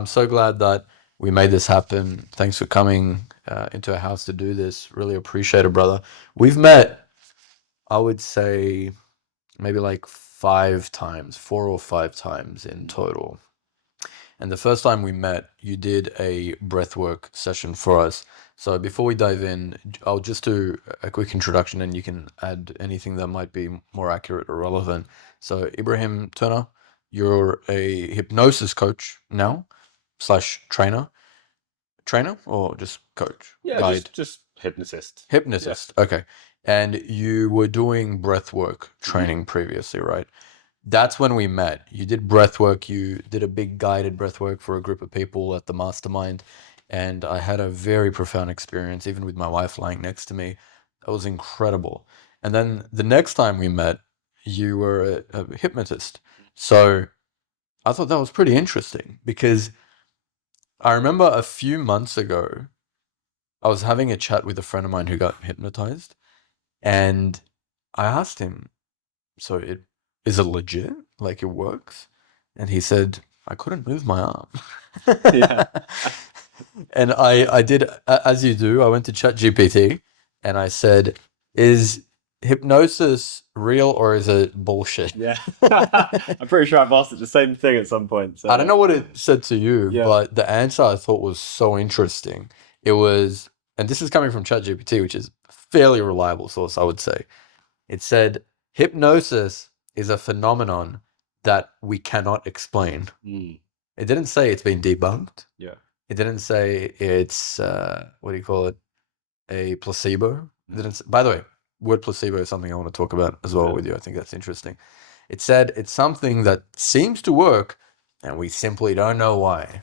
I'm so glad that we made this happen. Thanks for coming into our house to do this. Really appreciate it, brother. We've met, I would say, maybe like 5 times, 4 or 5 times in total. And the first time we met, you did a breathwork session for us. So before we dive in, I'll just do a quick introduction and you can add anything that might be more accurate or relevant. So, Ebrahim Turner, you're a hypnosis coach now, slash trainer or just coach, Yeah, guide, just hypnotist. Yeah. hypnotist. Okay. And you were doing breathwork hmm training previously, right? That's when we met. You did breath work. You did a big guided breath work for a group of people at the mastermind. And I had a very profound experience, even with my wife lying next to me. That was incredible. And then the next time we met, you were a hypnotist. So I thought that was pretty interesting because I remember a few months ago, I was having a chat with a friend of mine who got hypnotized. And I asked him, so it is it legit? Like it works? And he said, I couldn't move my arm. Yeah. And I did, as you do, I went to ChatGPT and I said, is hypnosis real or is it bullshit? Yeah. I'm pretty sure I've asked it the same thing at some point. I don't So know what it said to you, yeah. but the answer I thought was so interesting. It was, and this is coming from ChatGPT, which is a fairly reliable source, I would say. It said, hypnosis is a phenomenon that we cannot explain. Mm, It didn't say it's been debunked. yeah. It didn't say it's, what do you call it, a placebo. It didn't by the way, word placebo is something I want to talk about as well Okay. with you. I think that's interesting. It said it's something that seems to work and we simply don't know why.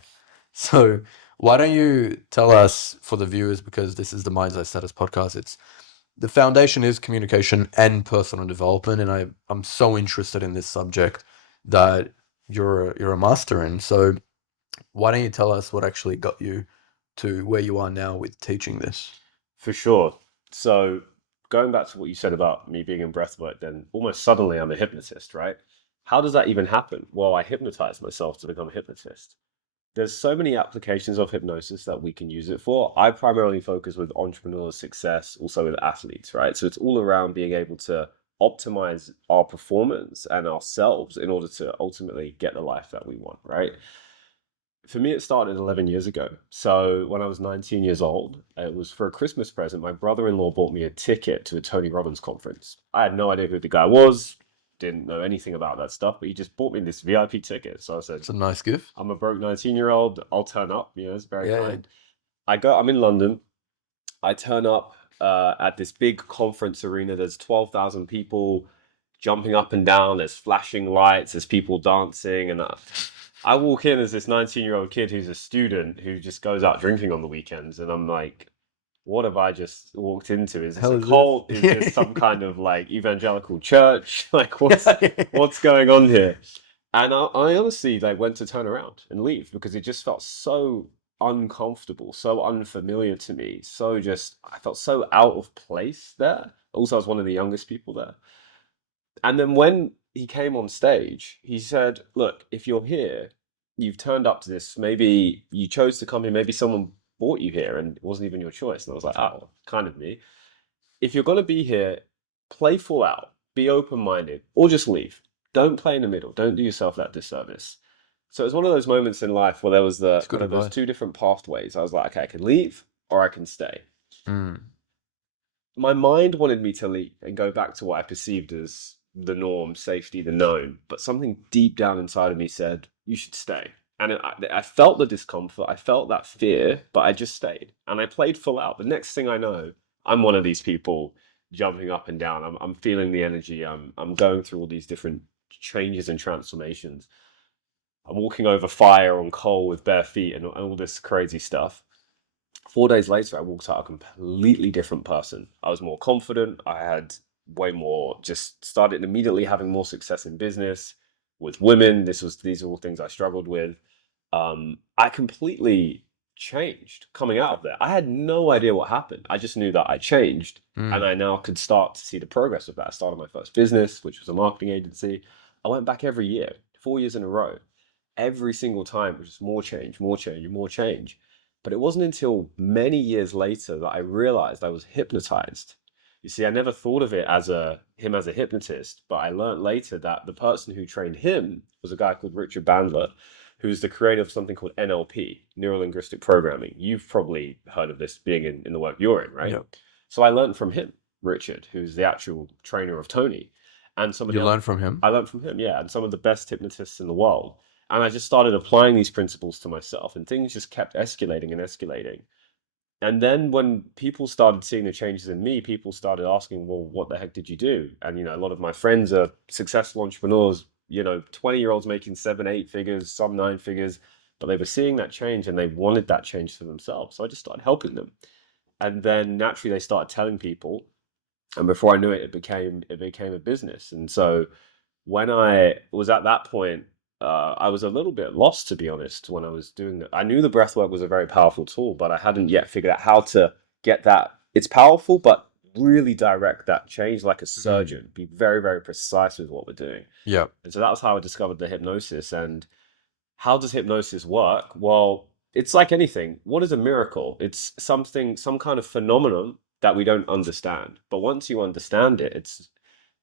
So why don't you tell us for the viewers, because this is the Mindset Status podcast, it's the foundation is communication and personal development, and I'm so interested in this subject that you're a master in. So why don't you tell us what actually got you to where you are now with teaching this? For sure. So going back to what you said about me being in breathwork, then almost suddenly I'm a hypnotist, right? How does that even happen? Well, I hypnotize myself to become a hypnotist. There's so many applications of hypnosis that we can use it for. I primarily focus with entrepreneur success, also with athletes, right? So it's all around being able to optimize our performance and ourselves in order to ultimately get the life that we want, right? For me, it started 11 years ago. So when I was 19 years old, it was for a Christmas present. My brother-in-law bought me a ticket to a Tony Robbins conference. I had no idea who the guy was, didn't know anything about that stuff, but he just bought me this VIP ticket. So I said, It's a nice gift. I'm a broke 19-year-old. I'll turn up. It's very Yeah, yeah. kind. I'm in London. I turn up at this big conference arena. There's 12,000 people jumping up and down. There's flashing lights. There's people dancing. And I walk in as this 19-year-old kid who's a student who just goes out drinking on the weekends. And I'm like, what have I just walked into? Is this Hell a is this? cult? Is this some kind of like evangelical church? Like Yeah. what's going on here? And I honestly like went to turn around and leave because it just felt so uncomfortable, so unfamiliar to me. So just I felt so out of place there. Also, I was one of the youngest people there. And then when he came on stage, he said, "Look, if you're here, you've turned up to this. Maybe you chose to come here. Maybe someone brought you here, and it wasn't even your choice." And I was like, "Oh, kind of me. If you're gonna be here, play full out, be open-minded, or just leave. Don't play in the middle. Don't do yourself that disservice." So it was one of those moments in life where there was the It's good kind of those advice. two different pathways. I was like, okay, I can leave or I can stay. Mm. My mind wanted me to leave and go back to what I perceived as the norm, safety, the known. But something deep down inside of me said, you should stay. And I felt the discomfort, I felt that fear, but I just stayed. And I played full out. The next thing I know, I'm one of these people jumping up and down. I'm feeling the energy. I'm going through all these different changes and transformations. I'm walking over fire on coal with bare feet and all this crazy stuff. 4 days later, I walked out a completely different person. I was more confident. I had way more, just started immediately having more success in business with women. These are all things I struggled with. I completely changed coming out of there. I had no idea what happened. I just knew that I changed and Mm. I now could start to see the progress of that. I started my first business, which was a marketing agency. I went back every year, 4 years in a row. every single time it was just more change, more change, and more change. But it wasn't until many years later that I realized I was hypnotized. You see, I never thought of it as him as a hypnotist, but I learned later that the person who trained him was a guy called Richard Bandler, who's the creator of something called NLP, neuro linguistic programming. You've probably heard of this being in the work you're in, right? Yeah. So I learned from him, Richard, who's the actual trainer of Tony, and some of You the other. learn from him? I learned from him, yeah, and some of the best hypnotists in the world. And I just started applying these principles to myself, and things just kept escalating and escalating. And then when people started seeing the changes in me, people started asking, well, what the heck did you do? And, a lot of my friends are successful entrepreneurs, 20-year-olds making 7, 8 figures, some 9 figures, but they were seeing that change and they wanted that change for themselves. So I just started helping them. And then naturally they started telling people. And before I knew it, it became a business. And so when I was at that point, I was a little bit lost, to be honest, when I was doing it. I knew the breath work was a very powerful tool, but I hadn't yet figured out how to get that. It's powerful, but really direct that change like a surgeon, be very, very precise with what we're doing. Yeah. And so that was how I discovered the hypnosis. And how does hypnosis work? Well, it's like anything. What is a miracle? It's something, some kind of phenomenon that we don't understand. But once you understand it,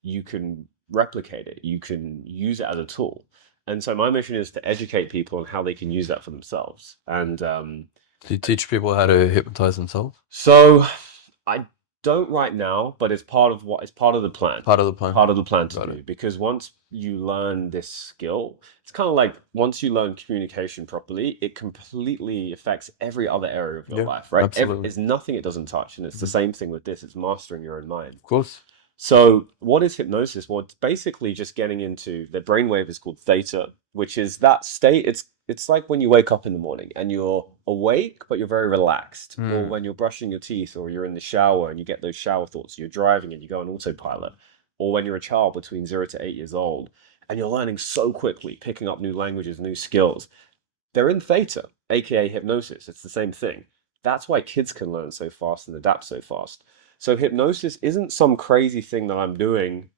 you can replicate it. You can use it as a tool. And so my mission is to educate people on how they can use that for themselves. And Do you teach people how to hypnotize themselves? so I don't right now, but it's part of the plan. Part of the plan. Part of the plan to Got do. it. Because once you learn this skill, it's kind of like once you learn communication properly, it completely affects every other area of your Yeah, life, right? absolutely. There's nothing it doesn't touch. And it's the same thing with this. It's mastering your own mind. Of course. So what is hypnosis? Well, it's basically just getting into the brainwave is called theta, which is that state. It's like when you wake up in the morning and you're awake, but you're very relaxed. Or when you're brushing your teeth or you're in the shower and you get those shower thoughts, you're driving and you go on autopilot. Or when you're a child between 0 to 8 years old and you're learning so quickly, picking up new languages, new skills. They're in theta, aka hypnosis. It's the same thing. That's why kids can learn so fast and adapt so fast. So hypnosis isn't some crazy thing that I'm doing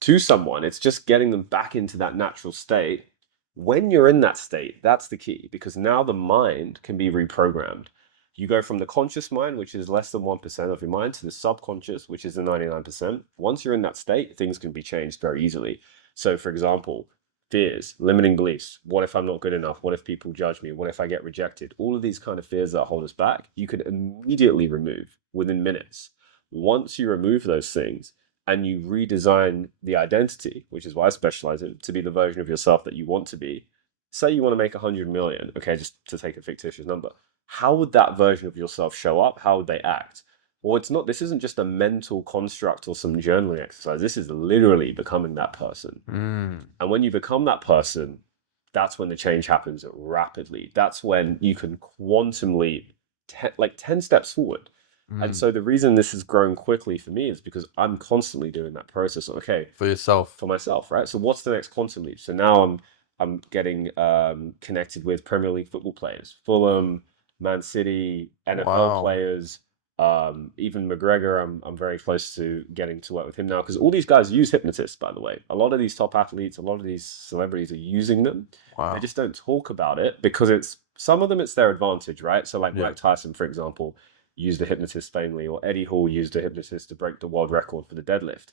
to someone. It's just getting them back into that natural state. When you're in that state, that's the key, because now the mind can be reprogrammed. You go from the conscious mind, which is less than 1% of your mind, to the subconscious, which is the 99%. Once you're in that state, things can be changed very easily. So, for example, fears, limiting beliefs. What if I'm not good enough? What if people judge me? What if I get rejected? All of these kind of fears that hold us back, you can immediately remove within minutes. Once you remove those things and you redesign the identity, which is what I specialize in, to be the version of yourself that you want to be. Say you want to make 100 million, okay, just to take a fictitious number. How would that version of yourself show up? How would they act? Well, this isn't just a mental construct or some journaling exercise. This is literally becoming that person. And when you become that person, that's when the change happens rapidly. That's when you can quantum leap, like 10 steps forward. And so the reason this has grown quickly for me is because I'm constantly doing that process. Okay, For yourself. for myself, right? So what's the next quantum leap? So now I'm getting connected with Premier League football players, Fulham, Man City, NFL Wow. players, even McGregor. I'm very close to getting to work with him now because all these guys use hypnotists, by the way. A lot of these top athletes, a lot of these celebrities are using them. Wow. They just don't talk about it because some of them it's their advantage, right? So like Yeah. Mike Tyson, for example, used a hypnotist famously, or Eddie Hall used a hypnotist to break the world record for the deadlift.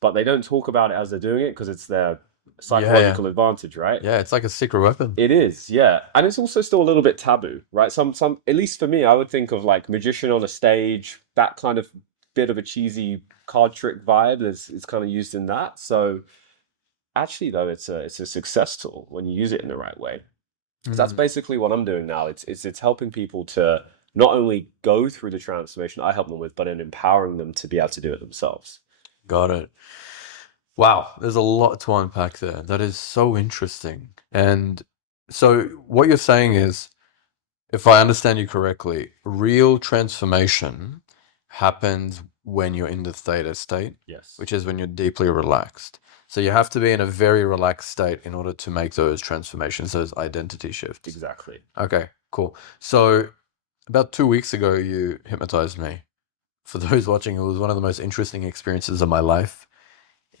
But they don't talk about it as they're doing it because it's their psychological advantage, right? Yeah, it's like a secret weapon. It is, yeah. And it's also still a little bit taboo, right? Some at least for me, I would think of like magician on a stage, that kind of bit of a cheesy card trick vibe is kind of used in that. So actually though, it's a success tool when you use it in the right way. So that's basically what I'm doing now. It's helping people to not only go through the transformation I help them with, but in empowering them to be able to do it themselves. Got it. Wow, there's a lot to unpack there. That is so interesting. And so what you're saying is, if I understand you correctly, real transformation happens when you're in the theta state, Yes. which is when you're deeply relaxed. So you have to be in a very relaxed state in order to make those transformations, those identity shifts. Exactly. Okay, cool. So about 2 weeks ago, you hypnotized me. For those watching, it was one of the most interesting experiences of my life,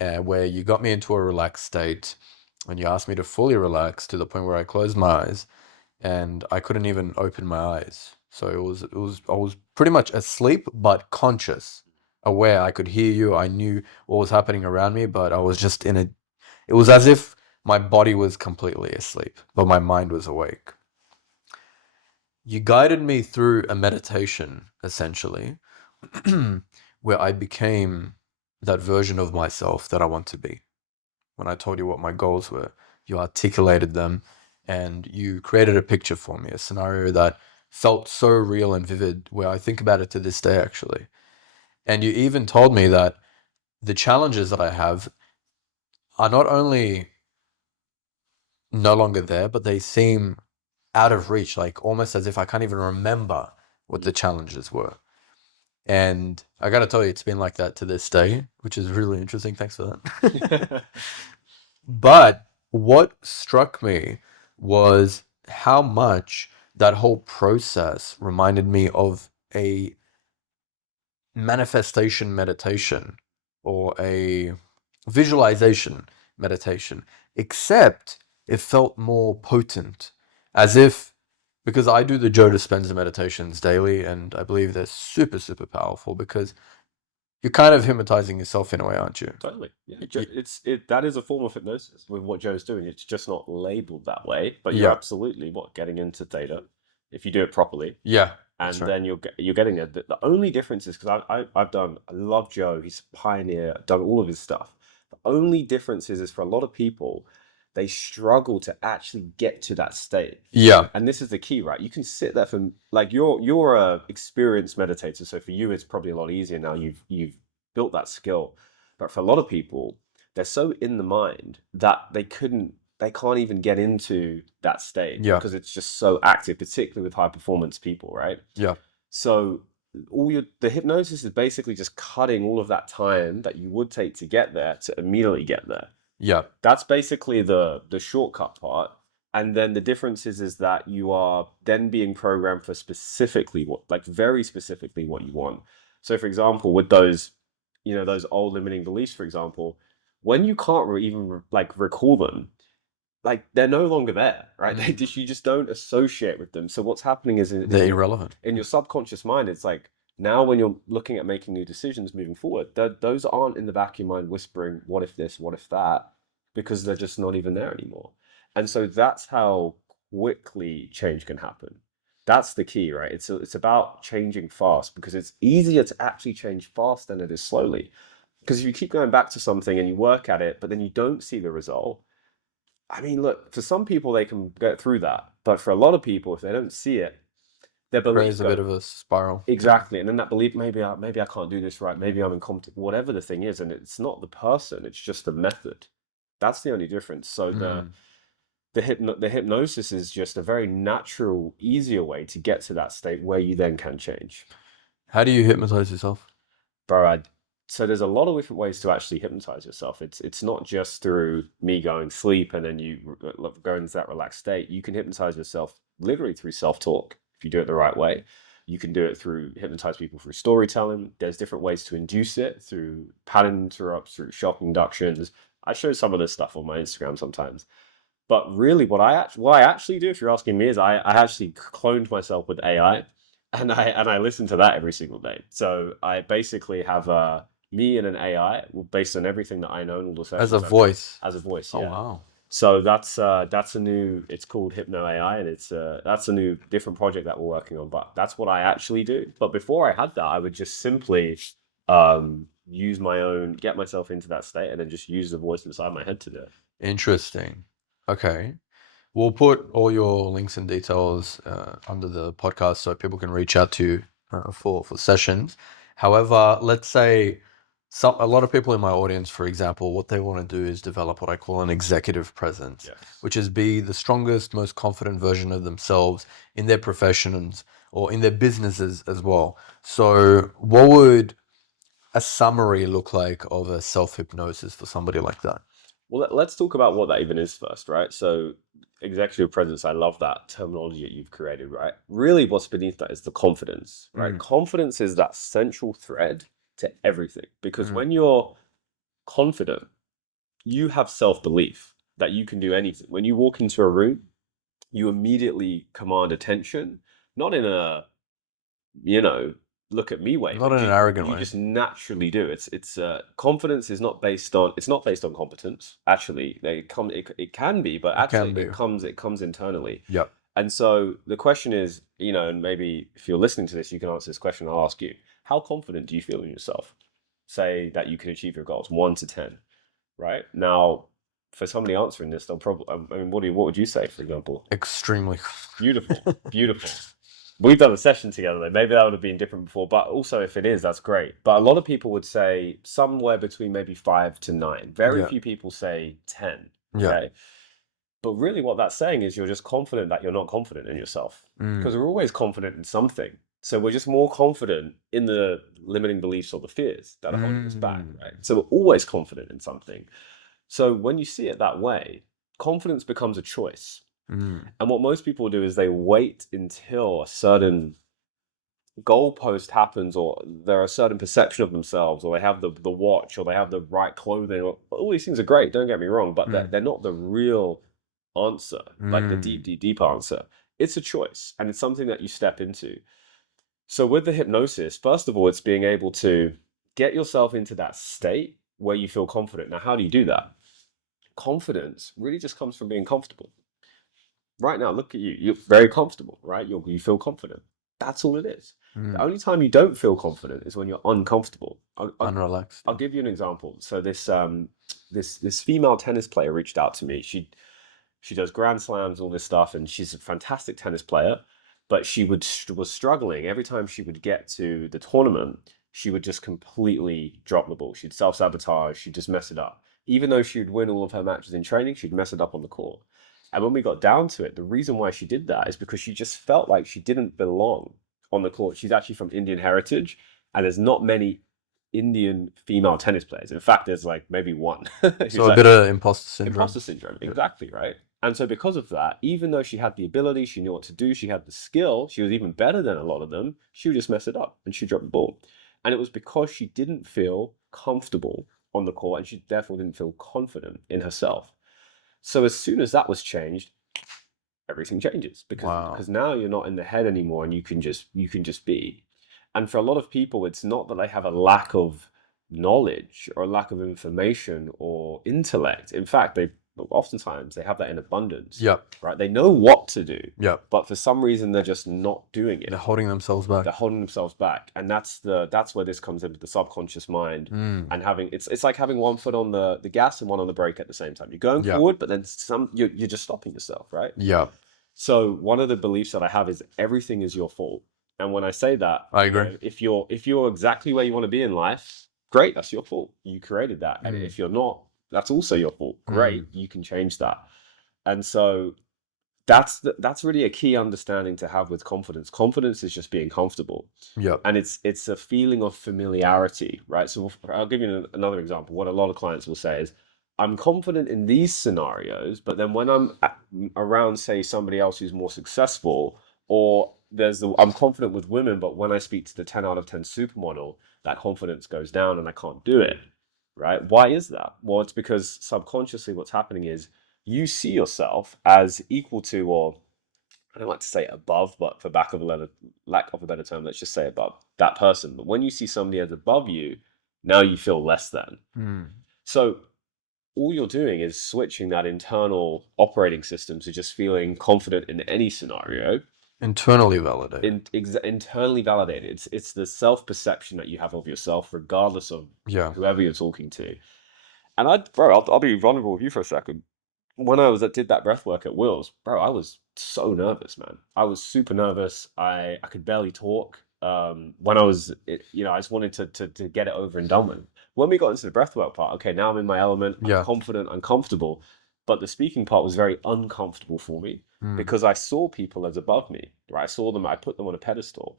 where you got me into a relaxed state. and you asked me to fully relax to the point where I closed my eyes and I couldn't even open my eyes. So I was pretty much asleep but conscious, aware. I could hear you. I knew what was happening around me, but I was just in a. It was as if my body was completely asleep, but my mind was awake. You guided me through a meditation, essentially, where I became that version of myself that I want to be. When I told you what my goals were, you articulated them and you created a picture for me, a scenario that felt so real and vivid, where I think about it to this day, actually. And you even told me that the challenges that I have are not only no longer there, but they seem out of reach, like almost as if I can't even remember what the challenges were. And I gotta tell you, it's been like that to this day, which is really interesting. Thanks for that. But what struck me was how much that whole process reminded me of a manifestation meditation or a visualization meditation, except it felt more potent, as if, because I do the Joe Dispenza meditations daily, and I believe they're super, super powerful because you're kind of hypnotizing yourself in a way, aren't you? Totally. Yeah. That is a form of hypnosis with what Joe's doing. It's just not labeled that way, but you're Yeah, absolutely getting into theta if you do it properly, yeah, that's and right. then you're getting there. The only difference is because I love Joe. He's a pioneer. I've done all of his stuff. The only difference is for a lot of people, they struggle to actually get to that state. Yeah, And this is the key, right? You can sit there for like you're a experienced meditator, so for you it's probably a lot easier now. You've built that skill, but for a lot of people, they're so in the mind that they can't even get into that state yeah, because it's just so active, particularly with high performance people, right? yeah, So the hypnosis is basically just cutting all of that time that you would take to get there to immediately get there. yeah, That's basically the shortcut part. And then the difference is that you are then being programmed for specifically what, like very specifically what you want. So for example, with those, those old limiting beliefs, for example, when you can't even like recall them, like they're no longer there, right? They just, you just don't associate with them. So what's happening is they're irrelevant. in your subconscious mind, it's like now when you're looking at making new decisions moving forward, those aren't in the back of your mind whispering, what if this, what if that, because they're just not even there anymore. And so that's how quickly change can happen. That's the key, right? It's about changing fast because it's easier to actually change fast than it is slowly. Because if you keep going back to something and you work at it, but then you don't see the result, I mean, look, for some people they can get through that, but for a lot of people, if they don't see it, their belief Creates a bit goes. of a spiral. Exactly, and then that belief, maybe I can't do this right, maybe I'm incompetent, whatever the thing is, and it's not the person, it's just the method. That's the only difference. So Mm. the hypnosis is just a very natural, easier way to get to that state where you then can change. How do you hypnotize yourself? Bro, so there's a lot of different ways to actually hypnotize yourself. It's not just through me going sleep and then you go into that relaxed state. You can hypnotize yourself literally through self-talk if you do it the right way. You can do it through hypnotize people through storytelling. There's different ways to induce it through pattern interrupts, through shock inductions. I show some of this stuff on my Instagram sometimes. But really, what I actually do, if you're asking me, is I actually cloned myself with AI, and I listen to that every single day. So I basically have me and an AI based on everything that I know and all the As a sessions I've done voice. as a voice. Oh, Yeah. wow. So that's a new. It's called Hypno AI, and that's a new different project that we're working on. But that's what I actually do. But before I had that, I would just simply use my own, get myself into that state, and then just use the voice inside my head to do it. Interesting. Okay. We'll put all your links and details under the podcast so people can reach out to you for sessions. However, let's say a lot of people in my audience, for example, what they want to do is develop what I call an executive presence, Yes. which is be the strongest, most confident version of themselves in their professions or in their businesses as well. So, what would a summary look like of a self-hypnosis for somebody like that? Well, let's talk about what that even is first, right? So, executive presence, I love that terminology that you've created, right? Really, what's beneath that is the confidence, right? Mm, Confidence is that central thread to everything because mm, when you're confident, you have self belief. that you can do anything. When you walk into a room, you immediately command attention, not in a, you know, look at me way, Not but in an you arrogant you way. just naturally do. It's confidence is not based on, it's not based on competence. Actually, it can be, but It actually can be. it comes internally. Yep. And so the question is, you know, and maybe if you're listening to this, you can answer this question. I'll ask you, how confident do you feel in yourself? Say that you can achieve your goals, 1 to 10, right? Now, for somebody answering this, they'll probably, I mean, what would you say, for example? Extremely. Beautiful, beautiful. We've done a session together though. Maybe that would have been different before, but also if it is, that's great. But a lot of people would say somewhere between maybe 5 to 9. Very Yeah. few people say 10. Yeah. Okay. But really what that's saying is you're just confident that you're not confident in yourself. Because Mm. we're always confident in something. So we're just more confident in the limiting beliefs or the fears that are holding us back, Mm. right? So we're always confident in something. So when you see it that way, confidence becomes a choice. Mm. And what most people do is they wait until a certain goalpost happens, or there are a certain perception of themselves, or they have the watch, or they have the right clothing, or all these things are great, don't get me wrong, but Mm. they're not the real answer, like the Mm. deep answer. It's a choice, and it's something that you step into. So with the hypnosis, first of all, it's being able to get yourself into that state where you feel confident. Now, how do you do that? Confidence really just comes from being comfortable. Right now, look at you. You're very comfortable, right? You feel confident. That's all it is. The Mm. only time you don't feel confident is when you're uncomfortable. Unrelaxed. I'll give you an example. So this female tennis player reached out to me. She does grand slams, all this stuff, and she's a fantastic tennis player. But was struggling every time she would get to the tournament. She would just completely drop the ball. She'd self-sabotage. She'd just mess it up. Even though she would win all of her matches in training, she'd mess it up on the court. And when we got down to it, the reason why she did that is because she just felt like she didn't belong on the court. She's actually from Indian heritage, and there's not many Indian female tennis players. In fact, there's like maybe one who's So a like bit of imposter syndrome. imposter syndrome. Yeah. Exactly, right? And so because of that, even though she had the ability, she knew what to do, she had the skill, she was even better than a lot of them, she would just mess it up and she dropped the ball. And it was because she didn't feel comfortable on the court and she therefore didn't feel confident in herself. So as soon as that was changed, everything changes Wow. because now you're not in the head anymore and you can just be. And for a lot of people, it's not that they have a lack of knowledge or a lack of information or intellect. In fact, they oftentimes they have that in abundance, Yep. right? They know what to do, Yep. but for some reason they're just not doing They're it. holding themselves back. They're holding themselves back, and that's where this comes into the subconscious mind. Mm. And having it's like having one foot on the gas and one on the brake at the same time. You're going Yep. forward, but then you're just stopping yourself, right? Yep. So one of the beliefs that I have is everything is your fault. And when I say that, I you agree. know, if you're exactly where you want to be in life, great, that's your fault. You created that. And Mm. if you're not, that's also your fault. Great, you can change that. And so that's really a key understanding to have with confidence. Confidence is just being comfortable. Yep. And it's a feeling of familiarity, right? So I'll give you another example. What a lot of clients will say is, I'm confident in these scenarios, but then when around, say, somebody else who's more successful, or I'm confident with women, but when I speak to the 10 out of 10 supermodel, that confidence goes down and I can't do it, right? Why is that? Well, it's because subconsciously what's happening is you see yourself as equal to, or I don't like to say above, but for lack of a better term, let's just say above that person. But when you see somebody as above you, now you feel less than. Mm. So all you're doing is switching that internal operating system to just feeling confident in any scenario. Internally validated. Internally validated. It's the self-perception that you have of yourself, regardless of Yeah. whoever you're talking to. And I'll be vulnerable with you for a second. When did that breath work at Will's, bro, I was so nervous, man. I was super nervous. I could barely talk. When I just wanted to get it over and done with. When we got into the breathwork part, okay, now I'm in my element. I'm Yeah. confident. I'm comfortable. But the speaking part was very uncomfortable for me because I saw people as above me. Right, I saw them. I put them on a pedestal.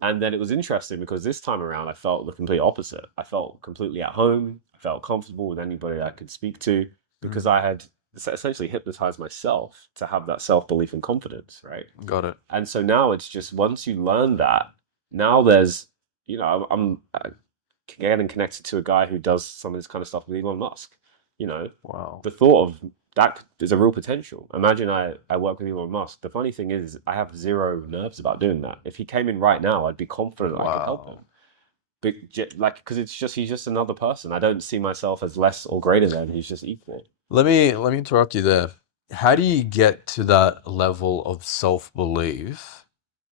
And then it was interesting because this time around, I felt the complete opposite. I felt completely at home. I felt comfortable with anybody I could speak to because I had essentially hypnotized myself to have that self-belief and confidence, right? Got it. And so now it's just once you learn that, now there's, I'm getting connected to a guy who does some of this kind of stuff with Elon Musk. Wow. The thought of there's a real potential. Imagine I work with Elon Musk. The funny thing is, I have zero nerves about doing that. If he came in right now, I'd be confident I could help him. Wow. But like, because he's just another person. I don't see myself as less or greater than. He's just equal. Let me interrupt you there. How do you get to that level of self-belief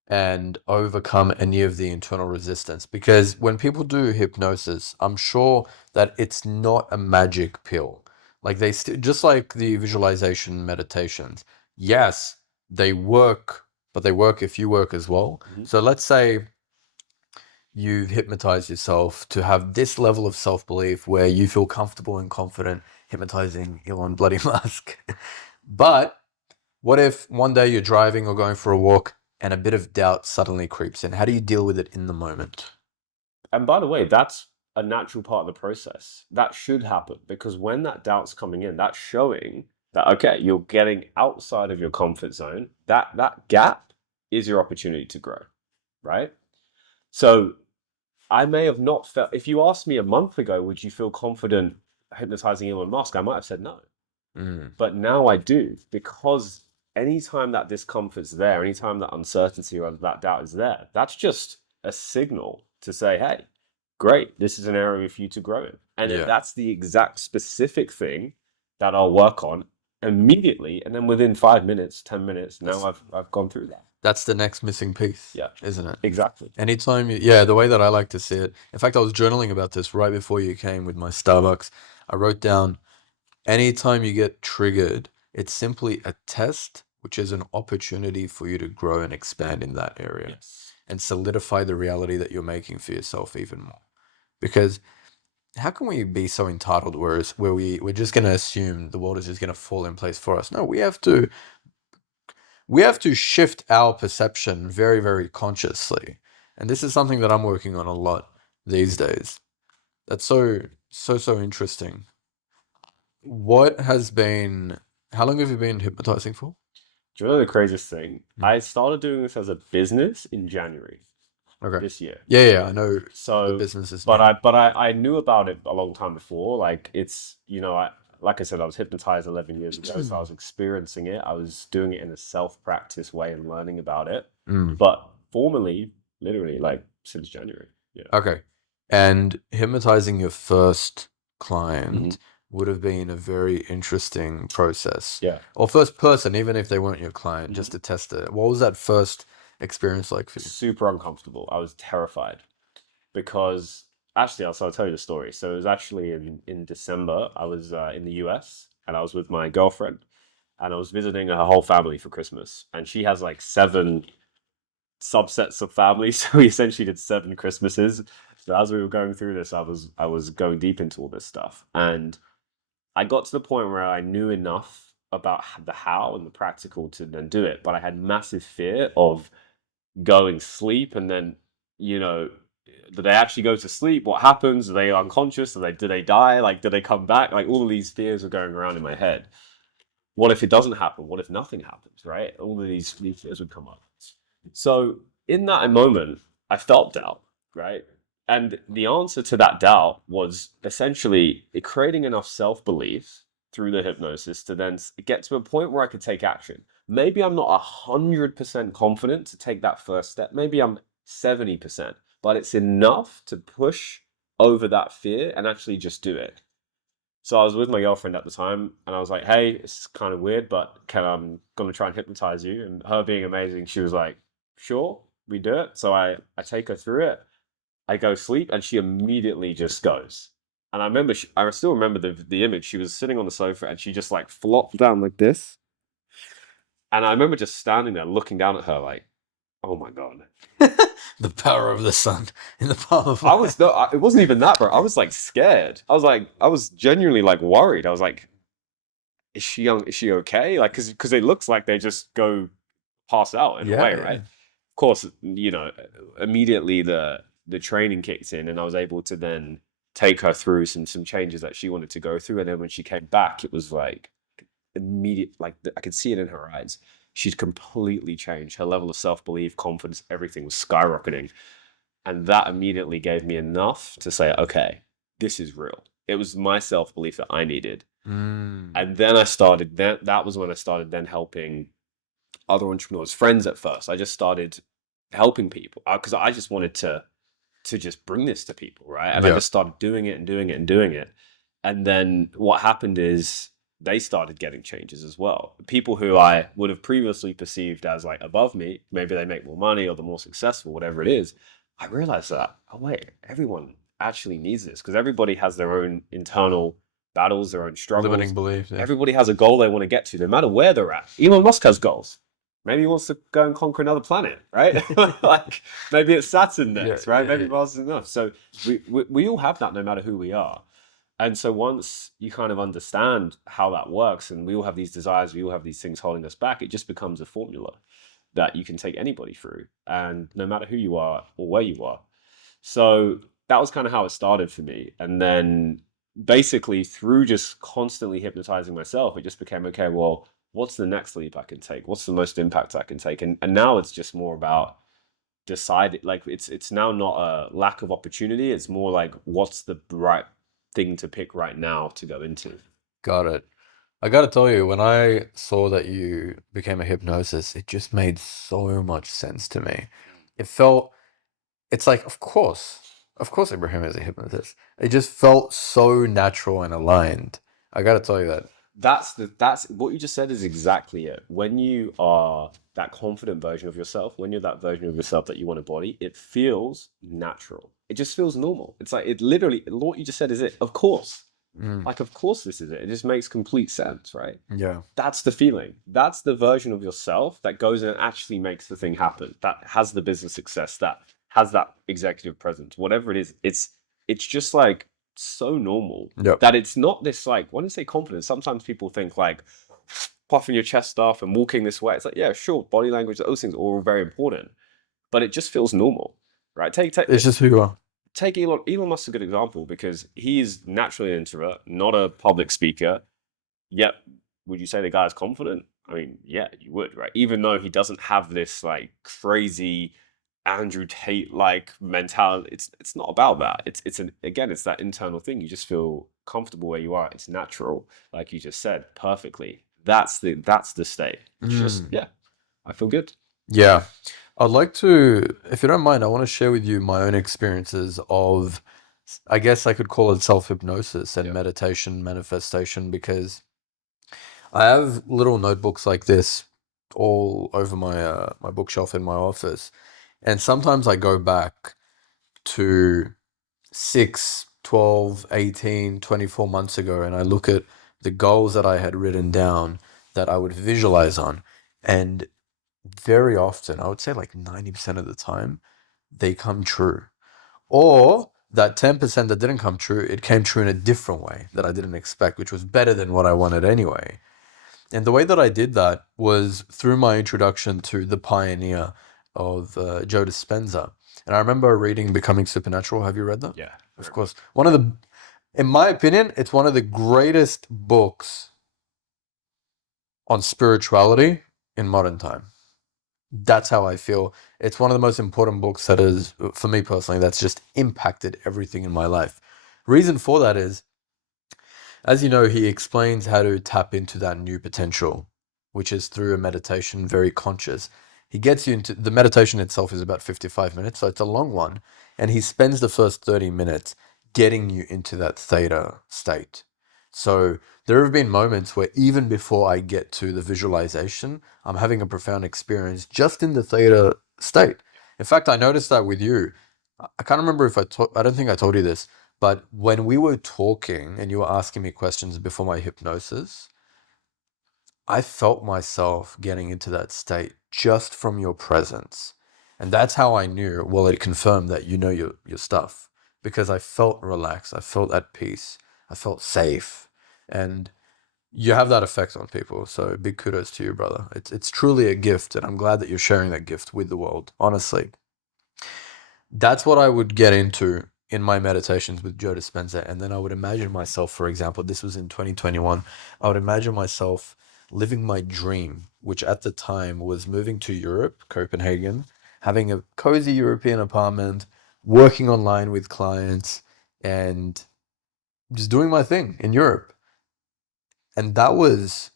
and overcome any of the internal resistance? Because when people do hypnosis, I'm sure that it's not a magic pill. Like just like the visualization meditations. Yes, they work, but they work if you work as well. Mm-hmm. So let's say you've hypnotized yourself to have this level of self-belief where you feel comfortable and confident hypnotizing Elon bloody Musk. But what if one day you're driving or going for a walk and a bit of doubt suddenly creeps in? How do you deal with it in the moment? And by the way, that's a natural part of the process. That should happen because when that doubt's coming in, that's showing that okay, you're getting outside of your comfort zone. That gap is your opportunity to grow, right? So I may have not felt. If you asked me a month ago, would you feel confident hypnotizing Elon Musk? I might have said no. Mm, But now I do because anytime that discomfort's there, anytime that uncertainty or that doubt is there, that's just a signal to say, hey, great, this is an area for you to grow in. And yeah, that's the exact specific thing that I'll work on immediately. And then within 5 minutes, 10 minutes, now I've gone through that. that's the next missing piece, Yeah, isn't it? exactly. Anytime yeah, the way that I like to see it. In fact, I was journaling about this right before you came with my Starbucks. I wrote down, anytime you get triggered, it's simply a test, which is an opportunity for you to grow and expand in that area Yes. and solidify the reality that you're making for yourself even more. Because how can we be so entitled where we're just going to assume the world is just going to fall in place for us? No, we have to shift our perception very, very consciously. And this is something that I'm working on a lot these days. That's so interesting. What has been, how long have you been hypnotizing for? Do you know the craziest thing? Mm. I started doing this as a business in January Okay. this year. Yeah, I know the So, business is but new. I knew about it a long time before. Like it's, like I said, I was hypnotized 11 years ago, so I was experiencing it. I was doing it in a self-practice way and learning about it. Mm. But formally, literally, like since January. Yeah. Okay. And hypnotizing your first Hmm. client would have been a very interesting process. Yeah. Or first person, even if they weren't your client, just Mhm. to test it. What was that first experience like for you? Super uncomfortable. I was terrified because actually, I'll tell you the story. So it was actually in December. I was in the US and I was with my girlfriend and I was visiting her whole family for Christmas. And she has like seven subsets of family, so we essentially did 7 Christmases. So as we were going through this, I was going deep into all this stuff, and I got to the point where I knew enough about the how and the practical to then do it, but I had massive fear of going sleep and then you know do they actually go to sleep? What happens? Are they unconscious? Do they die? Like, do they come back? Like, all of these fears are going around in my head. What if it doesn't happen? What if nothing happens? Right? All of these fears would come up. So in that moment, I felt doubt, right? And the answer to that doubt was essentially creating enough self belief through the hypnosis to then get to a point where I could take action. Maybe I'm not 100% confident to take that first step. Maybe I'm 70%, but it's enough to push over that fear and actually just do it. So I was with my girlfriend at the time, and I was like, "Hey, it's kind of weird, but I'm gonna try and hypnotize you." And her being amazing, she was like, "Sure, we do it." So I take her through it. I go sleep, and she immediately just goes. And I still remember the image. She was sitting on the sofa, and she just like flopped down like this. And I remember just standing there, looking down at her, like, "Oh my god." The power of the sun in the palm of I my was no, it wasn't even that, bro. I was like scared. I was genuinely like worried. I was like, is she young? Is she okay? Like, because it looks like they just go pass out in a way, right? Yeah. Of course, immediately the training kicked in, and I was able to then take her through some changes that she wanted to go through. And then when she came back, it was like immediate, like I could see it in her eyes. She'd completely changed. Her level of self belief, confidence, everything was skyrocketing, and that immediately gave me enough to say, okay, this is real. It was my self belief that I needed. Mm. And then I started, that was when I started then helping other entrepreneurs, friends at first. I just started helping people because I just wanted to just bring this to people, right? And I Yeah. just started doing it and doing it and doing it. And then what happened is they started getting changes as well. People who I would have previously perceived as like above me, maybe they make more money or they're more successful, whatever it is. I realized that, oh, wait, everyone actually needs this because everybody has their own internal battles, their own Limiting struggles. beliefs. Yeah. Everybody has a goal they want to get to, no matter where they're at. Elon Musk has goals. Maybe he wants to go and conquer another planet, right? Like maybe it's Saturn Yeah. next, right? Yeah. Maybe Mars is enough. So we all have that no matter who we are. And so once you kind of understand how that works, and we all have these desires, we all have these things holding us back, it just becomes a formula that you can take anybody through, and no matter who you are or where you are. So that was kind of how it started for me. And then basically through just constantly hypnotizing myself, it just became, okay, well, what's the next leap I can take? What's the most impact I can take? And now it's just more about decide, like it's now not a lack of opportunity, it's more like what's the right thing to pick right now to go into. Got it. I gotta tell you, when I saw that you became a hypnosis, it just made so much sense to me. It felt, it's like, of course, Ibrahim is a hypnotist. It just felt so natural and aligned. I gotta tell you that. That's what you just said is exactly it. When you are that confident version of yourself, when you're that version of yourself that you want to body, it feels natural. It just feels normal. It's like it literally, what you just said is it. Of course. Mm, Like of course this is it. It just makes complete sense, right? yeah, That's the feeling. That's the version of yourself that goes and actually makes the thing happen. That has the business success, that has that executive presence, whatever it is. It's just like so normal yep. that it's not this like when I say confidence, sometimes people think like puffing your chest off and walking this way. It's like, yeah, sure, body language, those things are all very important, but it just feels normal. Right. It's just who you are. Take Elon. Elon Musk's a good example because he's naturally an introvert, not a public speaker. Yet, would you say the guy is confident? I mean, yeah, you would, right? Even though he doesn't have this like crazy Andrew Tate like mentality, it's not about that. It's an again, it's that internal thing. You just feel comfortable where you are. It's natural, like you just said, perfectly. That's the state. It's just Mm, yeah, I feel good. yeah. I'd like to, if you don't mind, I want to share with you my own experiences of, I guess I could call it self-hypnosis and Yeah, meditation manifestation because I have little notebooks like this all over my bookshelf in my office. And sometimes I go back to 6, 12, 18, 24 months ago and I look at the goals that I had written down that I would visualize on. And very often, I would say like 90% of the time, they come true. Or that 10% that didn't come true, it came true in a different way that I didn't expect, which was better than what I wanted anyway. And the way that I did that was through my introduction to The Pioneer of Joe Dispenza. And I remember reading Becoming Supernatural. Have you read that? yeah, Of very course. much. One of the, in my opinion, it's one of the greatest books on spirituality in modern time. That's how I feel. It's one of the most important books that is, for me personally, that's just impacted everything in my life. Reason for that is, as you know, he explains how to tap into that new potential, which is through a meditation, very conscious. He gets you into the meditation itself is about 55 minutes, so it's a long one. And he spends the first 30 minutes getting you into that theta state. So there have been moments where even before I get to the visualization, I'm having a profound experience just in the theta state. In fact, I noticed that with you. I can't remember if I don't think I told you this, but when we were talking and you were asking me questions before my hypnosis, I felt myself getting into that state just from your presence. And that's how I knew, well, it confirmed that you know your stuff because I felt relaxed. I felt at peace. I felt safe. And you have that effect on people. So big kudos to you, brother. It's truly a gift. And I'm glad that you're sharing that gift with the world, honestly. That's what I would get into in my meditations with Joe Dispenza. And then I would imagine myself, for example, this was in 2021, I would imagine myself living my dream, which at the time was moving to Europe, Copenhagen, having a cozy European apartment, working online with clients, and just doing my thing in Europe. And that was,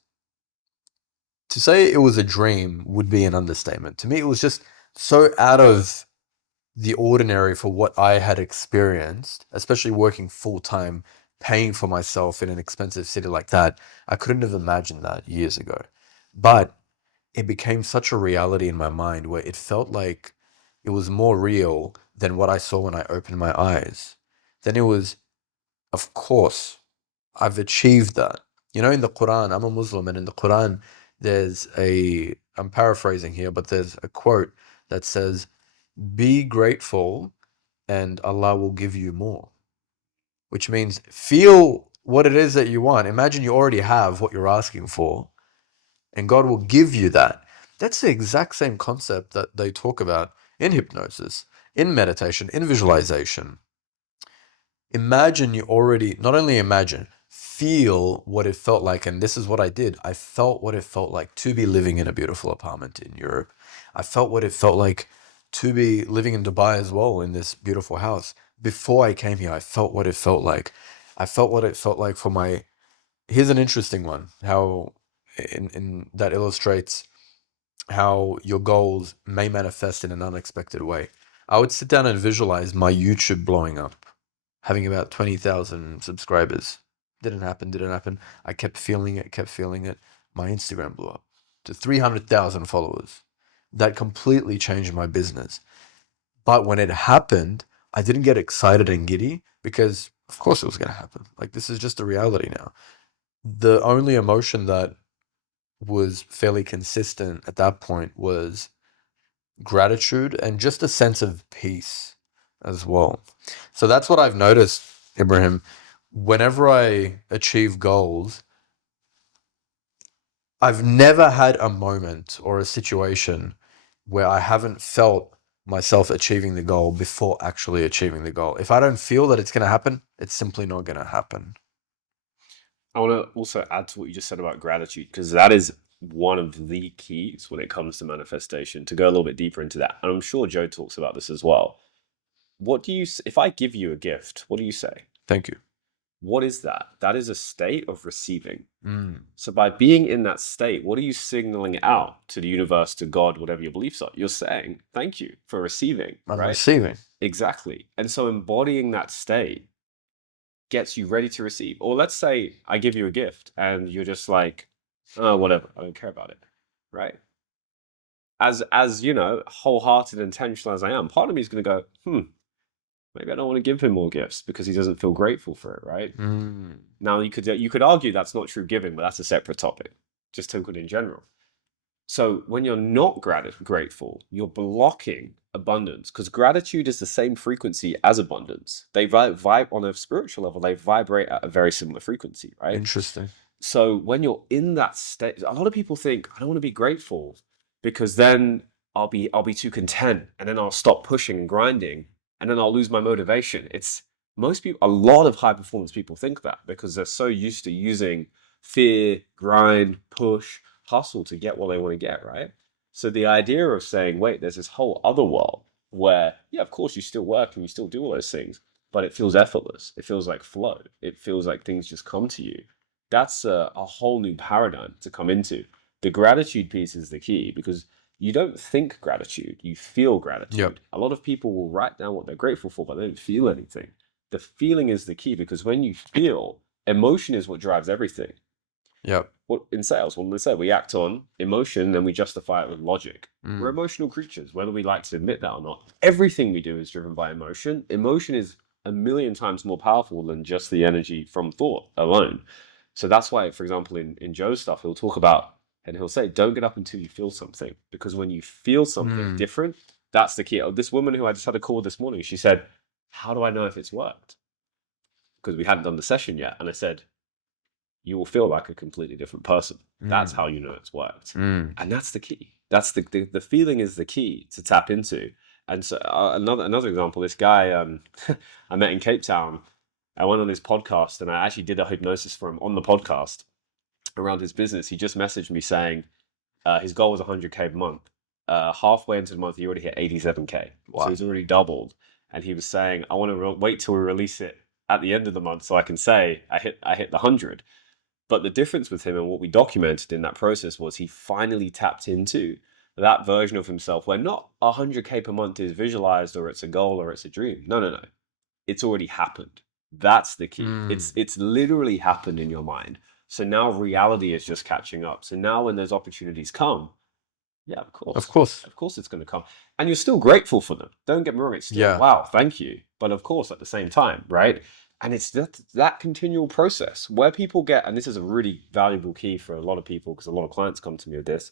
to say it was a dream would be an understatement. To me, it was just so out of the ordinary for what I had experienced, especially working full time, paying for myself in an expensive city like that. I couldn't have imagined that years ago. But it became such a reality in my mind where it felt like it was more real than what I saw when I opened my eyes. Then it was, of course, I've achieved that. You know, in the Quran, I'm a Muslim, and in the Quran, I'm paraphrasing here, but there's a quote that says, be grateful and Allah will give you more, which means feel what it is that you want. Imagine you already have what you're asking for, and God will give you that. That's the exact same concept that they talk about in hypnosis, in meditation, in visualization. Imagine you already, not only imagine, feel what it felt like. And this is what I did. I felt what it felt like to be living in a beautiful apartment in Europe. I felt what it felt like to be living in Dubai as well, in this beautiful house. Before I came here, I felt what it felt like. I felt what it felt like for my. Here's an interesting one, how in that illustrates how your goals may manifest in an unexpected way. I would sit down and visualize my YouTube blowing up, having about 20,000 subscribers. Didn't happen, didn't happen. I kept feeling it, kept feeling it. My Instagram blew up to 300,000 followers. That completely changed my business. But when it happened, I didn't get excited and giddy because, of course, it was going to happen. Like, this is just a reality now. The only emotion that was fairly consistent at that point was gratitude and just a sense of peace as well. So that's what I've noticed, Ibrahim. Whenever I achieve goals, I've never had a moment or a situation where I haven't felt myself achieving the goal before actually achieving the goal. If I don't feel that it's going to happen, it's simply not going to happen. I want to also add to what you just said about gratitude, because that is one of the keys when it comes to manifestation, to go a little bit deeper into that. And I'm sure Joe talks about this as well. If I give you a gift, what do you say? Thank you. What is that? That is a state of receiving. Mm, So by being in that state, what are you signaling out to the universe, to God, whatever your beliefs are? You're saying, thank you for receiving, I'm right? receiving. Exactly. And so embodying that state gets you ready to receive. Or let's say I give you a gift and you're just like, oh, whatever, I don't care about it, right? As you know, wholehearted and intentional as I am, part of me is going to go, maybe I don't want to give him more gifts because he doesn't feel grateful for it, right? Mm, Now you could argue that's not true giving, but that's a separate topic, just talking in general. So when you're not grateful, you're blocking abundance, because gratitude is the same frequency as abundance. They vibe on a spiritual level. They vibrate at a very similar frequency, right? interesting. So when you're in that state, a lot of people think, I don't want to be grateful because then I'll be too content, and then I'll stop pushing and grinding, and then I'll lose my motivation. It's most people, a lot of high performance people think that because they're so used to using fear, grind, push, hustle to get what they want to get, right? So the idea of saying, wait, there's this whole other world where, yeah, of course you still work and you still do all those things, but it feels effortless. It feels like flow. It feels like things just come to you. That's a whole new paradigm to come into. The gratitude piece is the key, because you don't think gratitude, you feel Yep. gratitude. A lot of people will write down what they're grateful for, but they don't feel anything. The feeling is the key, because when you feel, emotion is what drives everything. Yep. What in sales, when they say we act on emotion and we justify it with logic. We're Mm, emotional creatures, whether we like to admit that or not. Everything we do is driven by emotion. Emotion is a million times more powerful than just the energy from thought alone. So that's why, for example, in Joe's stuff, he'll talk about, and he'll say, don't get up until you feel something. Because when you feel something mm, different, that's the key. Oh, this woman who I just had a call this morning, she said, how do I know if it's worked? Because we hadn't done the session yet. And I said, you will feel like a completely different person. That's mm, how you know it's worked. mm. And that's the key. That's the feeling is the key to tap into. And so another example, this guy I met in Cape Town, I went on his podcast and I actually did a hypnosis for him on the podcast around his business. He just messaged me saying his goal was 100K a month. Halfway into the month, he already hit 87K. So Wow. he's already doubled. And he was saying, I want to wait till we release it at the end of the month so I can say I hit the 100. But the difference with him and what we documented in that process was he finally tapped into that version of himself where not 100K per month is visualized or it's a goal or it's a dream. No, no, no. It's already happened. That's the key. Mm. It's literally happened in your mind. So now reality is just catching up. So now when those opportunities come, yeah, Of course. of course it's going to come. And you're still grateful for them. Don't get me wrong, it's still, Yeah. wow, thank you. But of course, at the same time, right? And it's that continual process where people get, and this is a really valuable key for a lot of people because a lot of clients come to me with this.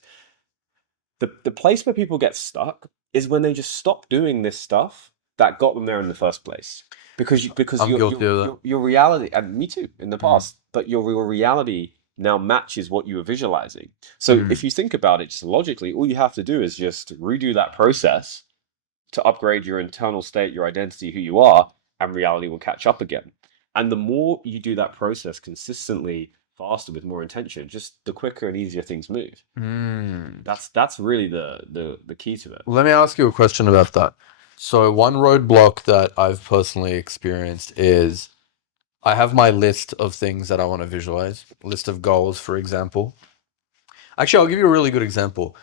The place where people get stuck is when they just stop doing this stuff that got them there in the first place. Because I'm guilty of that. your reality, and me too in the Mm. past, but your reality now matches what you were visualizing. So Mm. if you think about it just logically, all you have to do is just redo that process to upgrade your internal state, your identity, who you are, and reality will catch up again. And the more you do that process consistently, faster with more intention, just the quicker and easier things move. Mm. That's really the key to it. Let me ask you a question about that. So, one roadblock that I've personally experienced is I have my list of things that I want to visualize, list of goals, for example. Actually, I'll give you a really good example.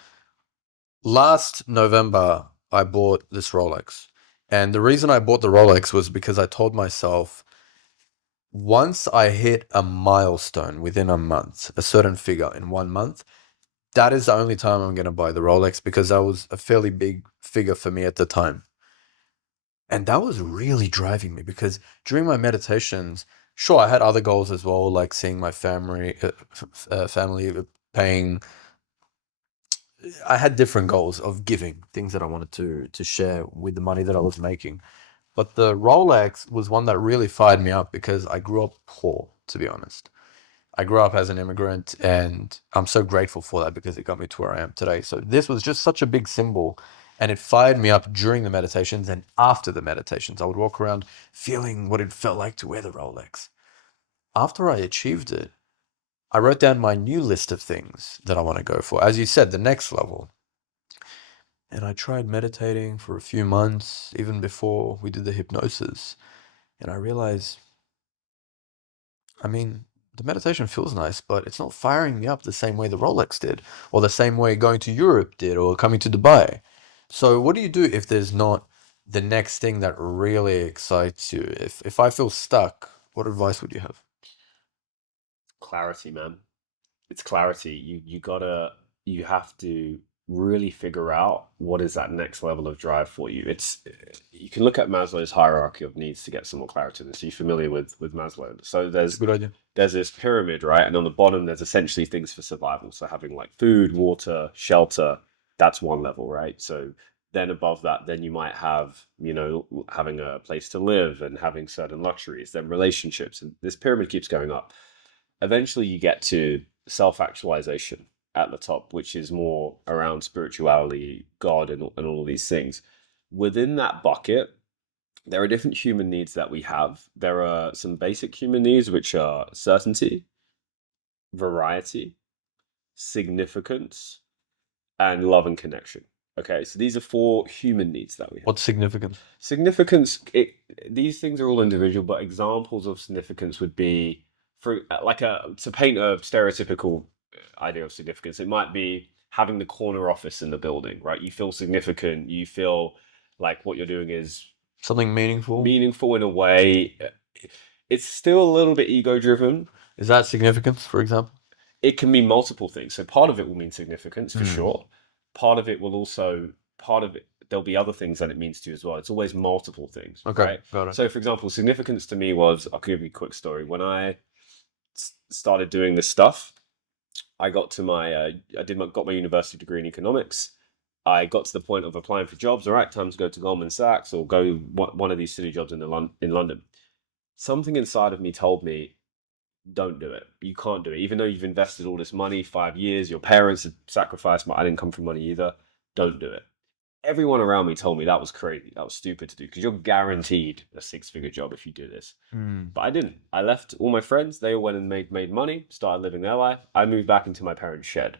Last November, I bought this Rolex. And the reason I bought the Rolex was because I told myself once I hit a milestone within a month, a certain figure in 1 month, that is the only time I'm going to buy the Rolex because that was a fairly big figure for me at the time. And that was really driving me because during my meditations, sure, I had other goals as well, like seeing my family paying. I had different goals of giving things that I wanted to share with the money that I was making. But the Rolex was one that really fired me up because I grew up poor, to be honest. I grew up as an immigrant and I'm so grateful for that because it got me to where I am today. So this was just such a big symbol and it fired me up during the meditations and after the meditations. I would walk around feeling what it felt like to wear the Rolex. After I achieved it, I wrote down my new list of things that I want to go for. As you said, the next level. And I tried meditating for a few months, even before we did the hypnosis. And I realized, I mean, the meditation feels nice, but it's not firing me up the same way the Rolex did, or the same way going to Europe did, or coming to Dubai. So, what do you do if there's not the next thing that really excites you? If I feel stuck, what advice would you have? Clarity, man. It's clarity. You have to really figure out what is that next level of drive for you. It's you can look at Maslow's hierarchy of needs to get some more clarity on this. Are you familiar with Maslow? So It's a good idea. there's this pyramid, right? And on the bottom there's essentially things for survival. So having like food, water, shelter, that's one level, right? So then above that, then you might have, having a place to live and having certain luxuries, then relationships, and this pyramid keeps going up. Eventually you get to self-actualization at the top, which is more around spirituality, God, and all of these things. Within that bucket, there are different human needs that we have. There are some basic human needs, which are certainty, variety, significance, and love and connection. Okay, so these are four human needs that we have. What's significant? Significance, these things are all individual, but examples of significance would be for like to paint a stereotypical idea of significance, it might be having the corner office in the building, right? You feel significant, you feel like what you're doing is Something meaningful? meaningful in a way. It's still a little bit ego driven. Is that significance, for example? It can mean multiple things. So part of it will mean significance for Hmm. sure. Part of it will also, part of it, there'll be other things that it means to you as well. It's always multiple things, Okay, right? got it. So, for example, significance to me was, I'll give you a quick story. When I started doing this stuff, I got to got my university degree in economics. I got to the point of applying for jobs. All right, time to go to Goldman Sachs or go one of these city jobs in London. Something inside of me told me, don't do it. You can't do it. Even though you've invested all this money, 5 years, your parents had sacrificed. I didn't come from money either. Don't do it. Everyone around me told me that was crazy. That was stupid to do because you're guaranteed a six-figure job if you do this. Hmm. But I didn't. I left all my friends. They all went and made money, started living their life. I moved back into my parents' shed.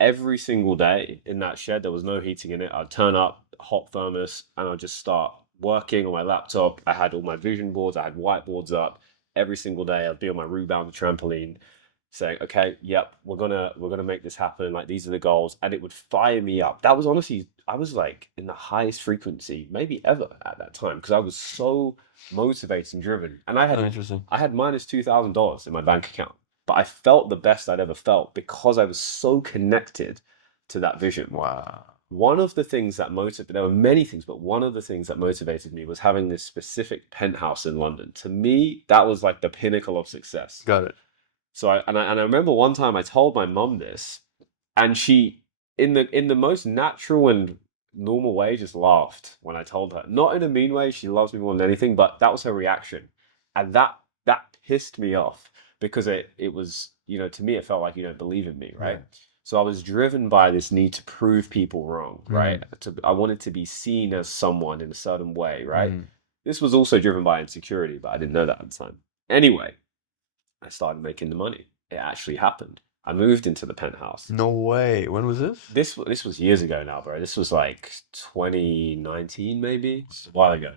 Every single day in that shed, there was no heating in it. I'd turn up, hot thermos, and I'd just start working on my laptop. I had all my vision boards, I had whiteboards up. Every single day, I'd be on my rebound trampoline. saying, okay, yep, we're gonna make this happen. Like these are the goals, and it would fire me up. That was honestly, I was like in the highest frequency maybe ever at that time because I was so motivated and driven, and I Oh, had interesting. I had minus $2,000 in my bank account, but I felt the best I'd ever felt because I was so connected to that vision. Wow. One of the things that motivated, there were many things, but one of the things that motivated me was having this specific penthouse in London. To me, that was like the pinnacle of success. Got it. So I remember one time I told my mum this, and she, in the most natural and normal way, just laughed when I told her. Not in a mean way, she loves me more than anything, but that was her reaction. And that pissed me off because it was, to me it felt like you don't believe in me, Yeah. right? So I was driven by this need to prove people wrong, right? Mm. I wanted to be seen as someone in a certain way, right? Mm. This was also driven by insecurity, but I didn't know that at the time. Anyway, I started making the money. It actually happened. I moved into the penthouse. No way. When was this? This was years ago now, bro. This was like 2019, maybe. It's a while ago.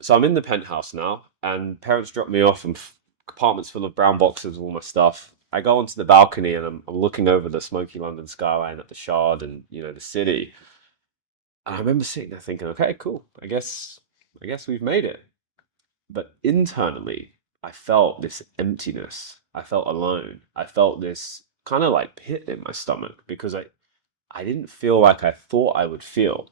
So I'm in the penthouse now, and parents drop me off, and compartments full of brown boxes of all my stuff. I go onto the balcony, and I'm looking over the smoky London skyline at the Shard and the city. And I remember sitting there thinking, okay, cool. I guess we've made it. But internally, I felt this emptiness. I felt alone. I felt this kind of like pit in my stomach because I didn't feel like I thought I would feel.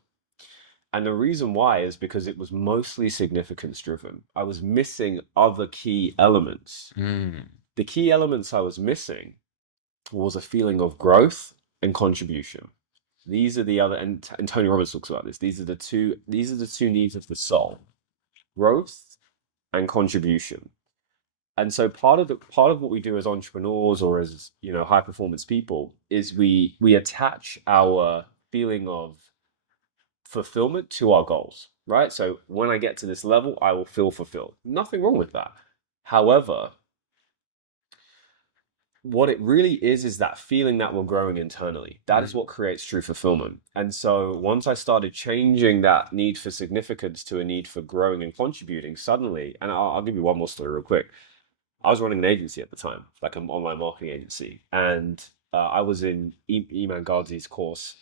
And the reason why is because it was mostly significance driven. I was missing other key elements. Mm. The key elements I was missing was a feeling of growth and contribution. These are the other, and Tony Robbins talks about this. These are the two needs of the soul: growth and contribution. And so part of what we do as entrepreneurs or as high performance people is we attach our feeling of fulfillment to our goals, right? So when I get to this level, I will feel fulfilled. Nothing wrong with that. However, what it really is that feeling that we're growing internally. That is Mm. what creates true fulfillment. And so once I started changing that need for significance to a need for growing and contributing, suddenly, and I'll give you one more story real quick. I was running an agency at the time, like an online marketing agency, and I was in Iman Gadzhi's course,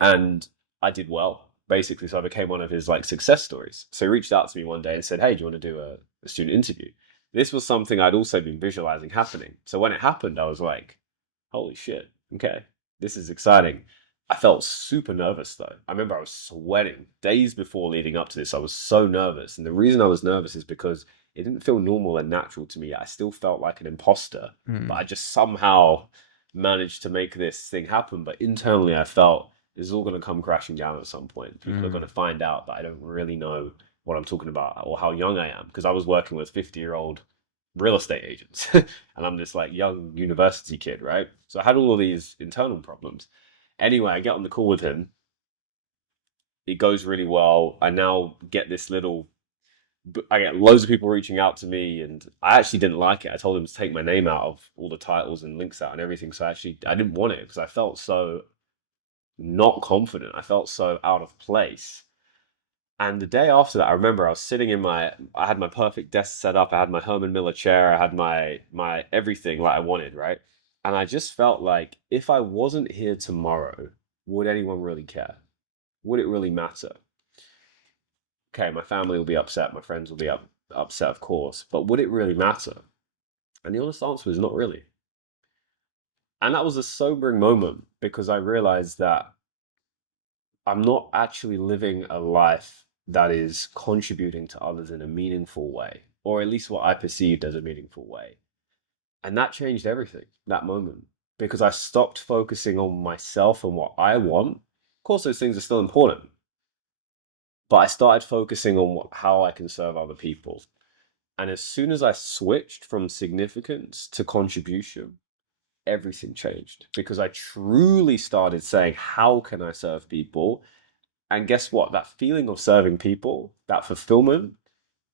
and I did well, basically. So I became one of his like success stories. So he reached out to me one day and said, "Hey, do you want to do a student interview?" This was something I'd also been visualizing happening. So when it happened, I was like, "Holy shit! Okay, this is exciting." I felt super nervous though. I remember I was sweating days before leading up to this. I was so nervous, and the reason I was nervous is because it didn't feel normal and natural to me. I still felt like an imposter, but Mm. I just somehow managed to make this thing happen. But internally, I felt this is all going to come crashing down at some point. People are going Mm. to find out that I don't really know what I'm talking about or how young I am because I was working with 50-year-old real estate agents and I'm this like young university kid, right? So I had all of these internal problems. Anyway, I get on the call with him. It goes really well. I now get this little I get loads of people reaching out to me, and I actually didn't like it. I told them to take my name out of all the titles and links out and everything. So I didn't want it because I felt so not confident. I felt so out of place. And the day after that, I remember I was sitting I had my perfect desk set up. I had my Herman Miller chair. I had my everything like I wanted, right? And I just felt like if I wasn't here tomorrow, would anyone really care? Would it really matter? Okay, my family will be upset. My friends will be upset, of course. But would it really matter? And the honest answer was not really. And that was a sobering moment because I realized that I'm not actually living a life that is contributing to others in a meaningful way, or at least what I perceived as a meaningful way. And that changed everything, that moment, because I stopped focusing on myself and what I want. Of course, those things are still important, but I started focusing on how I can serve other people. And as soon as I switched from significance to contribution, everything changed because I truly started saying, how can I serve people? And guess what? That feeling of serving people, that fulfillment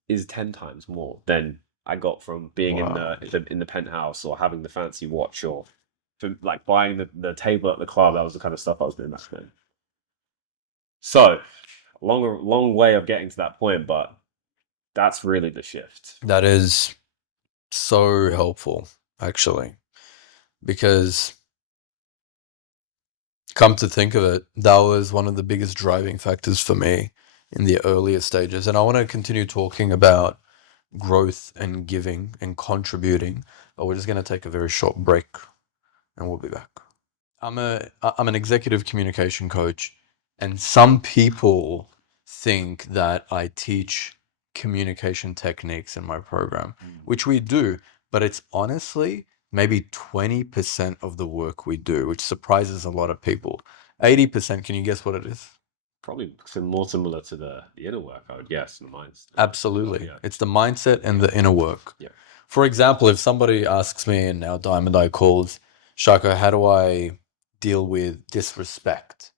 is 10 times more than I got from being in Wow. the penthouse or having the fancy watch or from like buying the table at the club. That was the kind of stuff I was doing back then. So long way of getting to that point, but that's really the shift. That is so helpful, actually. because come to think of it, that was one of the biggest driving factors for me in the earlier stages. And I want to continue talking about growth and giving and contributing, but we're just going to take a very short break and we'll be back. I'm an executive communication coach, and some people think that I teach communication techniques in my program, which we do, but it's honestly maybe 20% of the work we do, which surprises a lot of people. 80%, can you guess what it is? Probably more similar to the inner work, I would guess, in the minds. Absolutely. Yeah. It's the mindset and the inner work. Yeah. For example, if somebody asks me in our Diamond Eye calls, Shako, how do I deal with disrespect?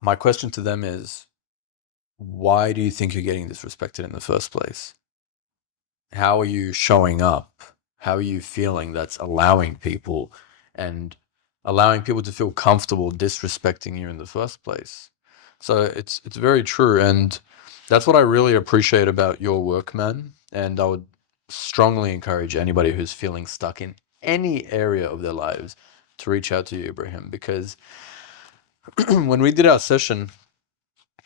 My question to them is, why do you think you're getting disrespected in the first place? How are you showing up? How are you feeling that's allowing people to feel comfortable disrespecting you in the first place? So it's very true, and that's what I really appreciate about your work, man. And I would strongly encourage anybody who's feeling stuck in any area of their lives to reach out to you, Ibrahim, because when we did our session,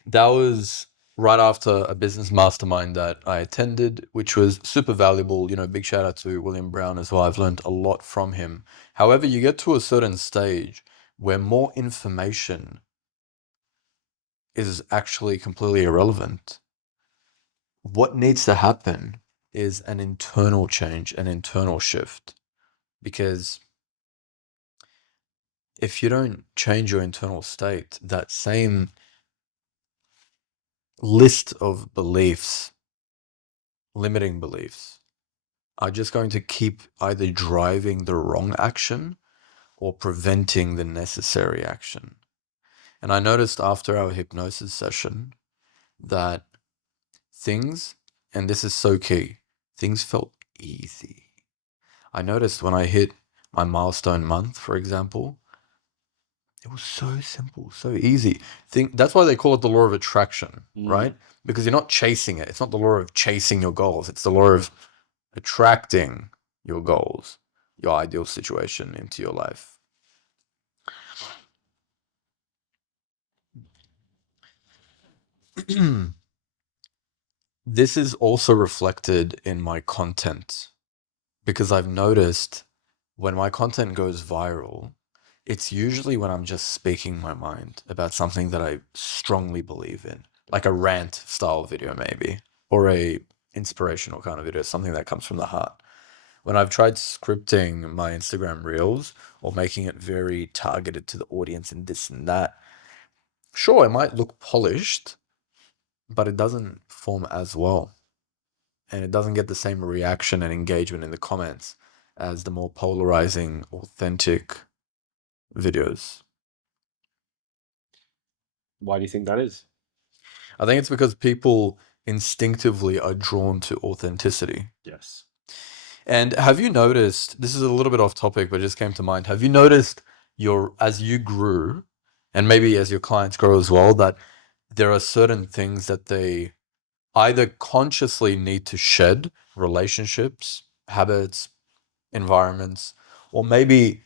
that was right after a business mastermind that I attended, which was super valuable. You know, big shout out to William Brown as well. I've learned a lot from him. However, you get to a certain stage where more information is actually completely irrelevant. What needs to happen is an internal change, an internal shift. Because if you don't change your internal state, that same list of beliefs, limiting beliefs, are just going to keep either driving the wrong action or preventing the necessary action. And I noticed after our hypnosis session that things, and this is so key, things felt easy. I noticed when I hit my milestone month, for example, it was so simple, so easy. That's why they call it the law of attraction, right? Because you're not chasing it. It's not the law of chasing your goals. It's the law of attracting your goals, your ideal situation into your life. This is also reflected in my content because I've noticed when my content goes viral, it's usually when I'm just speaking my mind about something that I strongly believe in, like a rant style video maybe, or a inspirational kind of video, something that comes from the heart. When I've tried scripting my Instagram reels or making it very targeted to the audience and this and that, sure, it might look polished, but it doesn't perform as well. And it doesn't get the same reaction and engagement in the comments as the more polarizing, authentic videos. Why do you think that is? I think it's because people instinctively are drawn to authenticity. Yes. And have you noticed, this is a little bit off topic, but it just came to mind. Have you noticed as you grew, and maybe as your clients grow as well, that there are certain things that they either consciously need to shed, relationships, habits, environments, or maybe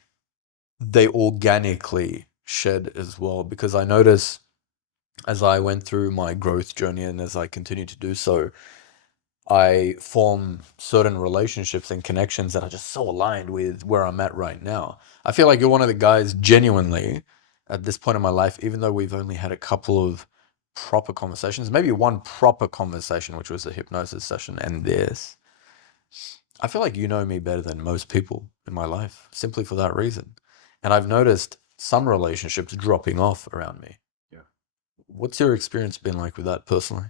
they organically shed as well? Because I notice as I went through my growth journey and as I continue to do so, I form certain relationships and connections that are just so aligned with where I'm at right now. I feel like you're one of the guys genuinely at this point in my life, even though we've only had a couple of proper conversations, maybe one proper conversation, which was the hypnosis session and this. I feel like you know me better than most people in my life simply for that reason. And I've noticed some relationships dropping off around me. Yeah. What's your experience been like with that personally?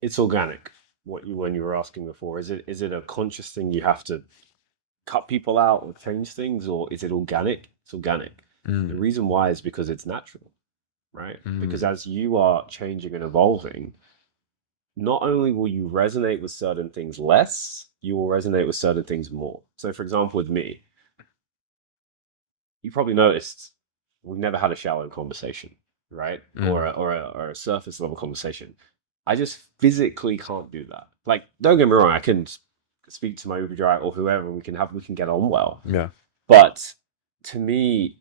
It's organic. When you were asking before, is it a conscious thing you have to cut people out or change things, or is it organic? It's organic. The reason why is because it's natural, right? Because as you are changing and evolving, not only will you resonate with certain things less, you will resonate with certain things more. So, for example, with me, you probably noticed we've never had a shallow conversation, right? Or a surface level conversation. I just physically can't do that. Like, don't get me wrong, I can speak to my Uber driver or whoever, and we can get on well. Yeah. But to me,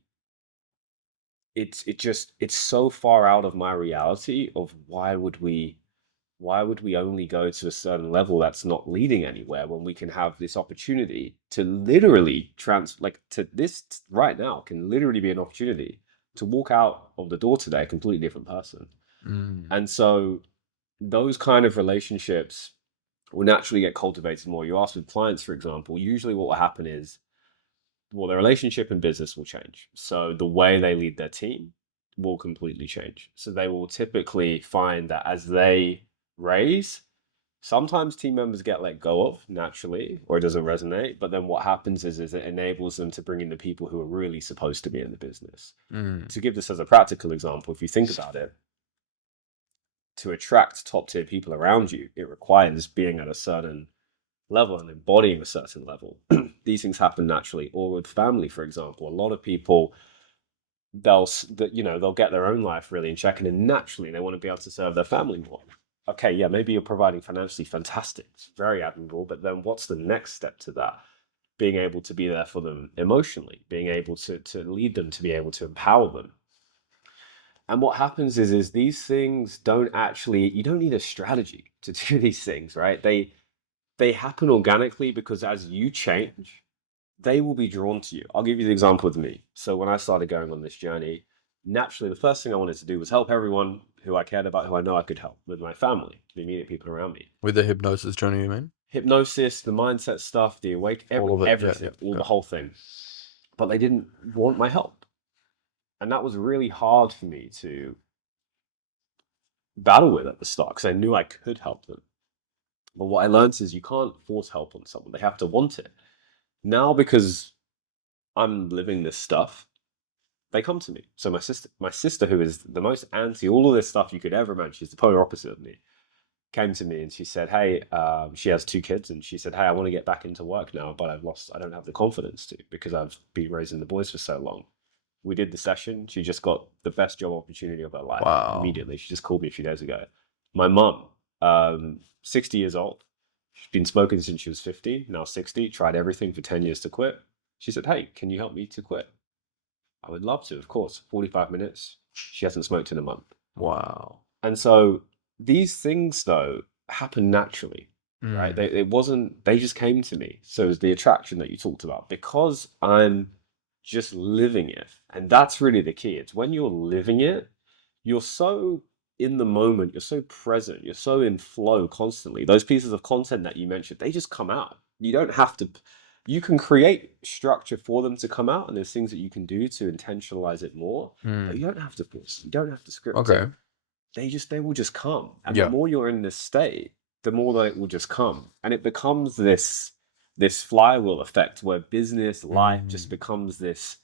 it's so far out of my reality of why would we only go to a certain level that's not leading anywhere when we can have this opportunity to literally to this right now can literally be an opportunity to walk out of the door today a completely different person. Mm. And so those kind of relationships will naturally get cultivated more. You ask with clients, for example, usually what will happen is, well, their relationship and business will change. So the way they lead their team will completely change. So they will typically find that as they raise, sometimes team members get let go of naturally, or it doesn't resonate. But then what happens is it enables them to bring in the people who are really supposed to be in the business. Mm. To give this as a practical example, if you think about it, to attract top tier people around you, it requires being at a certain level and embodying a certain level. These things happen naturally. Or with family, for example, a lot of people, they'll get their own life really in check, and naturally they want to be able to serve their family more. Okay, yeah, maybe you're providing financially, fantastic, it's very admirable, but then what's the next step to that? Being able to be there for them emotionally, being able to lead them, to be able to empower them. And what happens is these things don't actually, you don't need a strategy to do these things, right? They happen organically because as you change, they will be drawn to you. I'll give you the example with me. So when I started going on this journey, naturally the first thing I wanted to do was help everyone who I cared about, who I know I could help, with my family, the immediate people around me. With the hypnosis journey, you mean? Hypnosis, the mindset stuff, the awake, All of it. Yeah, yeah, everything, all yeah. the whole thing. But they didn't want my help. And that was really hard for me to battle with at the start because I knew I could help them. But what I learned is you can't force help on someone. They have to want it. Now, because I'm living this stuff, they come to me. So my sister, who is the most anti all of this stuff you could ever imagine, she's the polar opposite of me, came to me and she said, "Hey, she has 2 kids, and she said, hey, I want to get back into work now, but I don't have the confidence to because I've been raising the boys for so long." We did the session. She just got the best job opportunity of her life Wow. immediately. She just called me a few days ago. My mum, 60 years old. She's been smoking since she was 50, now 60, tried everything for 10 years to quit. She said, "Hey, can you help me to quit?" I would love to, of course. 45 minutes. She hasn't smoked in a month. Wow. And so these things, though, happen naturally, right? Mm. It wasn't, they just came to me. So it was the attraction that you talked about because I'm just living it. And that's really the key. It's when you're living it, you're so in the moment, you're so present, you're so in flow constantly. Those pieces of content that you mentioned, they just come out. You don't have to, you can create structure for them to come out, and there's things that you can do to intentionalize it more, but Mm. you don't have to force, you don't have to script it. Okay. They will just come. And the Yeah. more you're in this state, the more that it will just come. And it becomes this flywheel effect where business life just Mm. becomes this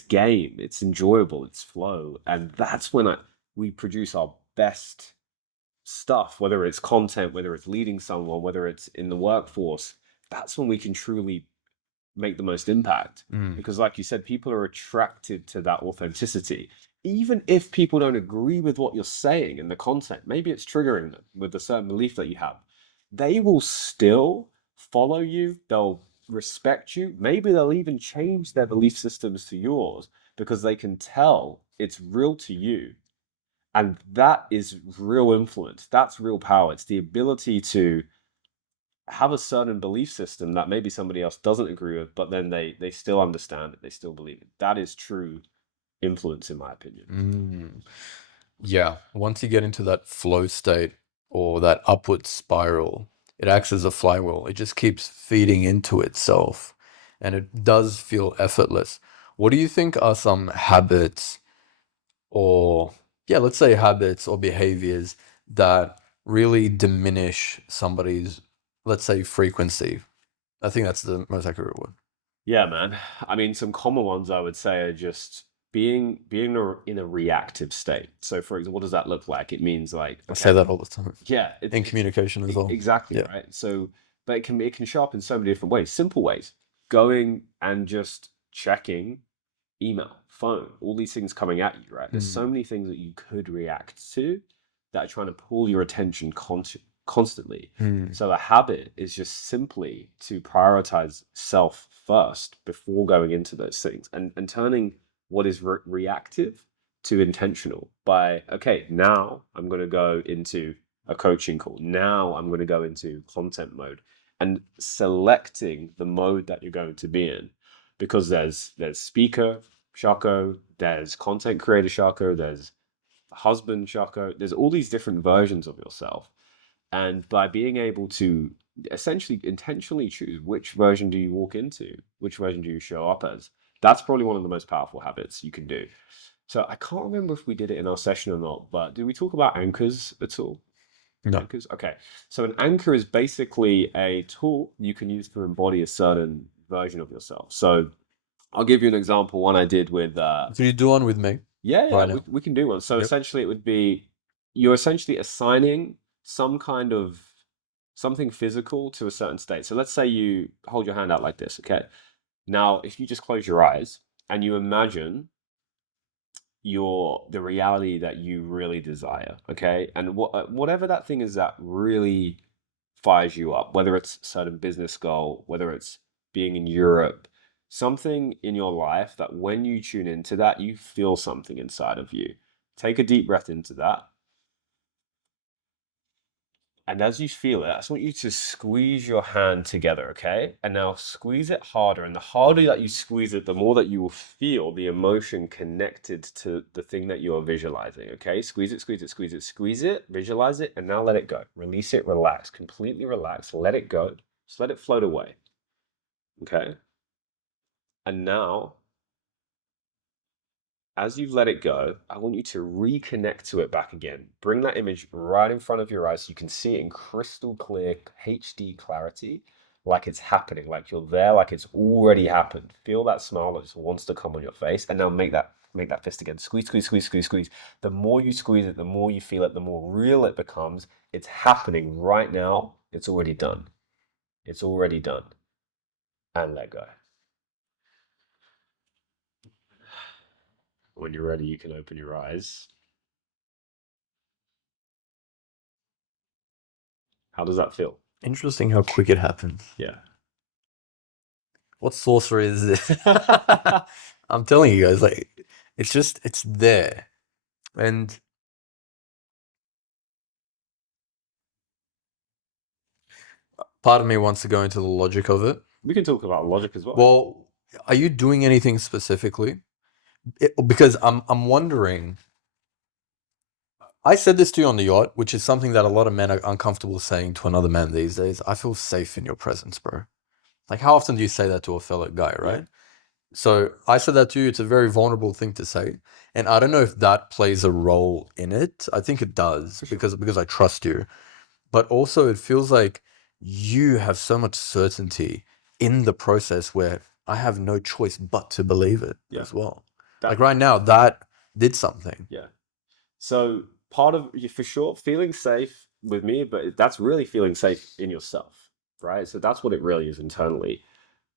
game. It's enjoyable, it's flow. And that's when we produce our best stuff, whether it's content, whether it's leading someone, whether it's in the workforce. That's when we can truly make the most impact. Mm. Because, like you said, people are attracted to that authenticity. Even if people don't agree with what you're saying in the content, maybe it's triggering them with a certain belief that you have, they will still follow you. They'll respect you. Maybe they'll even change their belief systems to yours because they can tell it's real to you. And that is real influence. That's real power. It's the ability to have a certain belief system that maybe somebody else doesn't agree with, but then they still understand it, they still believe it. That is true influence, in my opinion. Mm. Yeah. Once you get into that flow state or that upward spiral, it acts as a flywheel. It just keeps feeding into itself and it does feel effortless. What do you think are some habits or, yeah, let's say habits or behaviors that really diminish somebody's, let's say, frequency? I think that's the most accurate word. Yeah, man. I mean, some common ones I would say are just being in a reactive state. So, for example, what does that look like? It means like, I say okay, that all the time yeah, in communication as well. exactly Yeah. right. So, but it can show up in so many different ways, simple ways. Going and just checking email, phone, all these things coming at you, right? There's so Mm. many things that you could react to that are trying to pull your attention constantly. Hmm. So a habit is just simply to prioritize self first before going into those things, and turning what is reactive to intentional by, okay, now I'm going to go into a coaching call. Now I'm going to go into content mode, and selecting the mode that you're going to be in, because there's speaker Shako, there's content creator Shako, there's husband Shako, there's all these different versions of yourself. And by being able to essentially intentionally choose which version do you walk into, which version do you show up as, that's probably one of the most powerful habits you can do. So I can't remember if we did it in our session or not, but did we talk about anchors at all? No. Anchors? Okay. So an anchor is basically a tool you can use to embody a certain version of yourself. So I'll give you an example, one I did with Can you do one with me yeah, right we, now? we can do one. So Yep. essentially it would be, you're essentially assigning some kind of something physical to a certain state. So let's say you hold your hand out like this, okay? Now, if you just close your eyes and you imagine the reality that you really desire, okay? And whatever that thing is that really fires you up, whether it's a certain business goal, whether it's being in Europe, something in your life that when you tune into that, you feel something inside of you. Take a deep breath into that. And as you feel it, I just want you to squeeze your hand together, okay? And now squeeze it harder. And the harder that you squeeze it, the more that you will feel the emotion connected to the thing that you are visualizing, okay? Squeeze it, squeeze it, squeeze it, squeeze it, visualize it, and now let it go. Release it, relax, completely relax, let it go. Just let it float away, okay? And now, as you've let it go, I want you to reconnect to it back again. Bring that image right in front of your eyes so you can see it in crystal clear HD clarity, like it's happening, like you're there, like it's already happened. Feel that smile that just wants to come on your face, and now make that fist again. Squeeze, squeeze, squeeze, squeeze, squeeze. The more you squeeze it, the more you feel it, the more real it becomes. It's happening right now. It's already done. It's already done. And let go. When you're ready, you can open your eyes. How does that feel? Interesting how quick it happens. Yeah. What sorcery is this? I'm telling you guys, like, it's there. And part of me wants to go into the logic of it. We can talk about logic as well. Well, are you doing anything specifically? Because I'm wondering. I said this to you on the yacht, which is something that a lot of men are uncomfortable saying to another man these days. I feel safe in your presence, bro. Like, how often do you say that to a fellow guy, right? Yeah. So I said that to you. It's a very vulnerable thing to say, and I don't know if that plays a role in it. I think it does For sure. because I trust you, but also it feels like you have so much certainty in the process where I have no choice but to believe it Yeah. as well. That, Like right now, that did something. yeah. So part of, for sure, feeling safe with me, but that's really feeling safe in yourself, right? So that's what it really is internally.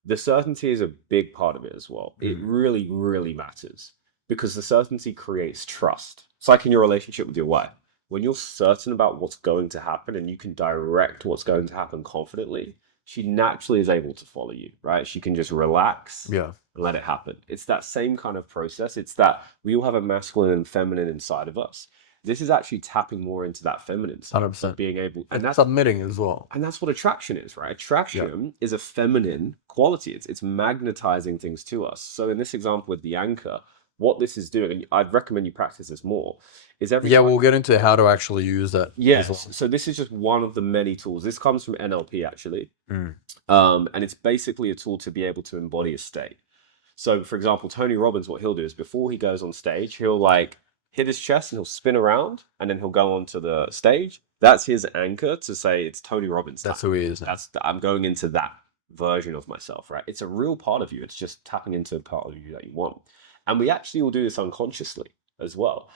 The certainty is a big part of it as well. It really, really matters, because the certainty creates trust. It's like in your relationship with your wife. When you're certain about what's going to happen and you can direct what's going to happen confidently, she naturally is able to follow you, right? She can just relax Yeah, and let it happen. It's that same kind of process. It's that we all have a masculine and feminine inside of us. This is actually tapping more into that feminine side of 100%. being able, and And that's submitting as well. what attraction is, right? Yeah, Attraction is a feminine quality. It's magnetizing things to us. So in this example with the anchor, what this is doing, and I'd recommend you practice this more, is every yeah. time. We'll get into how to actually use that as Yes. well. So this is just one of the many tools. This comes from NLP actually. Mm. And it's basically a tool to be able to embody a state. So, for example, Tony Robbins, what he'll do is before he goes on stage, he'll like hit his chest and he'll spin around, and then he'll go onto the stage. That's his anchor to say it's Tony Robbins time. That's who he is now. I'm going into that version of myself, right? It's a real part of you. It's just tapping into a part of you that you want. And we actually will do this unconsciously as well.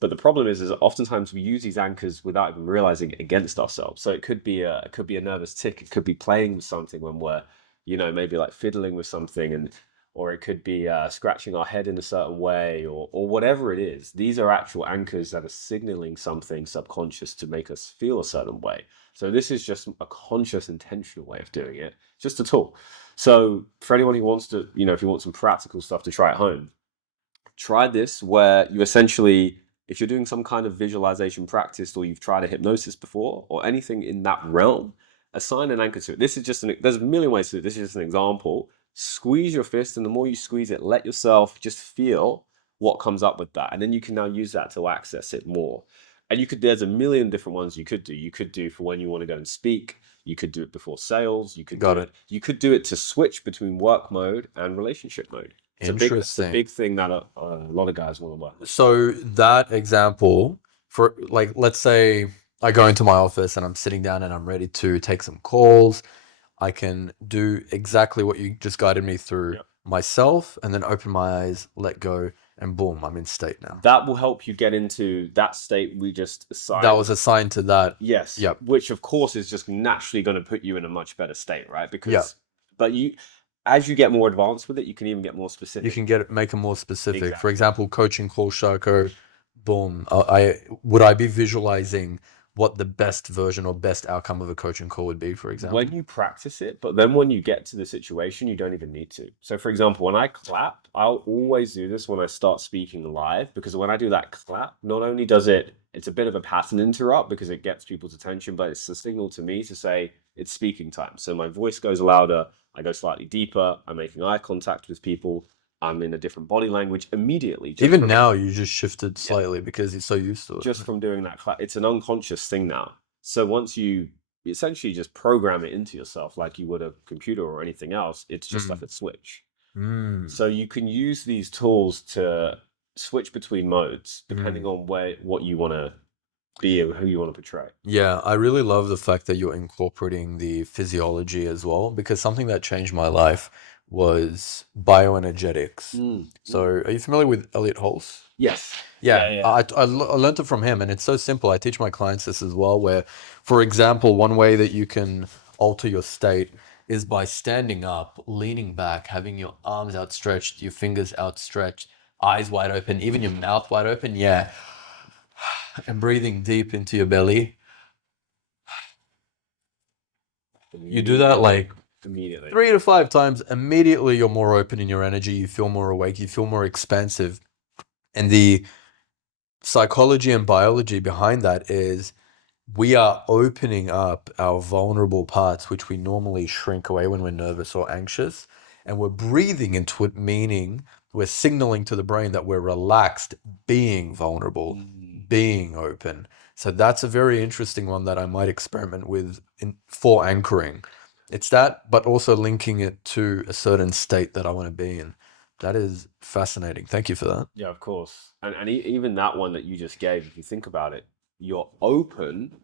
But the problem is oftentimes we use these anchors without even realizing it against ourselves. So it could be a nervous tick. It could be playing with something when we're, maybe like fiddling with something, or it could be scratching our head in a certain way, or whatever it is. These are actual anchors that are signaling something subconscious to make us feel a certain way. So this is just a conscious, intentional way of doing it, just a tool. So for anyone who wants to, if you want some practical stuff to try at home, try this where you essentially, if you're doing some kind of visualization practice, or you've tried a hypnosis before or anything in that realm, assign an anchor to it. This is just there's a million ways to do it. This is just an example. Squeeze your fist, and the more you squeeze it, let yourself just feel what comes up with that. And then you can now use that to access it more. And there's a million different ones you could do. You could do for when you want to go and speak. You could do it before sales. You could Got do it. it. You could do it to switch between work mode and relationship mode. It's a Interesting. big thing that a lot of guys want to work with. So that example, for like, let's say I go into my office and I'm sitting down and I'm ready to take some calls. I can do exactly what you just guided me through Yep. myself, and then open my eyes, let go, and boom, I'm in state now. That will help you get into that state we just assigned. That was assigned to that. Yes. Yep. Which of course is just naturally going to put you in a much better state, right? Because, Yep. but as you get more advanced with it, you can even get more specific. You can make it more specific. For Exactly. example, coaching call Shako, boom. Would I be visualizing what the best version or best outcome of a coaching call would be, for example? When you practice it, but then when you get to the situation, you don't even need to. So for example, when I clap, I'll always do this when I start speaking live, because when I do that clap, not only does it's a bit of a pattern interrupt because it gets people's attention, but it's a signal to me to say it's speaking time. So my voice goes louder, I go slightly deeper, I'm making eye contact with people, I'm in a different body language immediately. Even now, you just shifted slightly because you're so used to it. Just from doing that clap, it's an unconscious thing now. So once you essentially just program it into yourself like you would a computer or anything else, it's just like a switch. So you can use these tools to switch between modes depending on what you want to be and who you want to portray. Yeah, I really love the fact that you're incorporating the physiology as well, because something that changed my life was bioenergetics. So, are you familiar with Elliot Hulse? Yes. Yeah, I learned it from him, and it's so simple. I teach my clients this as well, where, for example, one way that you can alter your state is by standing up, leaning back, having your arms outstretched, your fingers outstretched, eyes wide open, even your mouth wide open. Yeah. And breathing deep into your belly. You do that like immediately 3 to 5 times. Immediately, you're more open in your energy. You feel more awake. You feel more expansive. And the psychology and biology behind that is we are opening up our vulnerable parts, which we normally shrink away when we're nervous or anxious. And we're breathing into it, meaning we're signaling to the brain that we're relaxed, being vulnerable, being open. So that's a very interesting one that I might experiment with for anchoring. It's that, but also linking it to a certain state that I want to be in. That is fascinating. Thank you for that. Yeah, of course. And even that one that you just gave, if you think about it, you're open.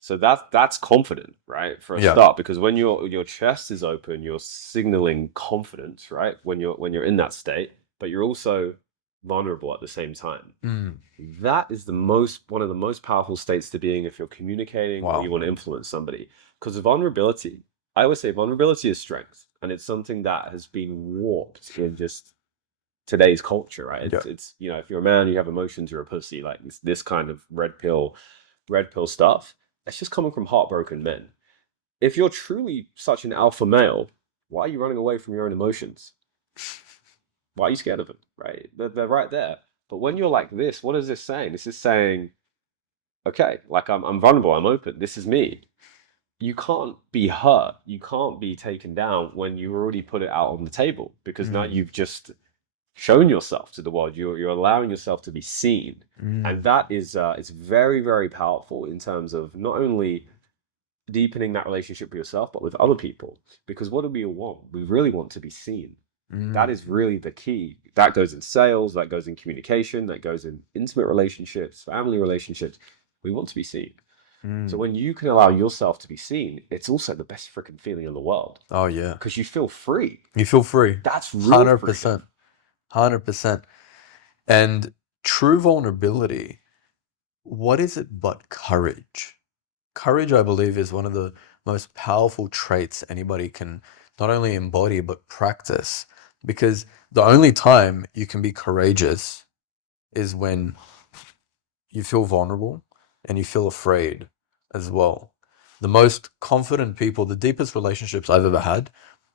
So that's confident, right? For a start, because when your chest is open, you're signaling confidence, right? When you're in that state, but you're also vulnerable at the same time. That is one of the most powerful states to be in if you're communicating or you want to influence somebody. Because vulnerability, I always say vulnerability is strength, and it's something that has been warped in just today's culture, right? It's if you're a man, you have emotions, you're a pussy, like this kind of red pill stuff. It's just coming from heartbroken men. If you're truly such an alpha male, why are you running away from your own emotions? Why are you scared of them, right? They're right there. But when you're like this, what is this saying? This is saying, okay, like I'm vulnerable, I'm open, this is me. You can't be hurt, you can't be taken down when you already put it out on the table, because now you've just shown yourself to the world. You're allowing yourself to be seen. And that is it's very, very powerful in terms of not only deepening that relationship with yourself, but with other people. Because what do we all want? We really want to be seen. That is really the key. That goes in sales, that goes in communication, that goes in intimate relationships, family relationships. We want to be seen. So when you can allow yourself to be seen, it's also the best freaking feeling in the world. Oh, yeah. Because you feel free. You feel free. That's real 100%. 100%. And true vulnerability, what is it but courage? Courage, I believe, is one of the most powerful traits anybody can not only embody but practice. because the only time you can be courageous is when you feel vulnerable and you feel afraid as well. The most confident people, the deepest relationships I've ever had,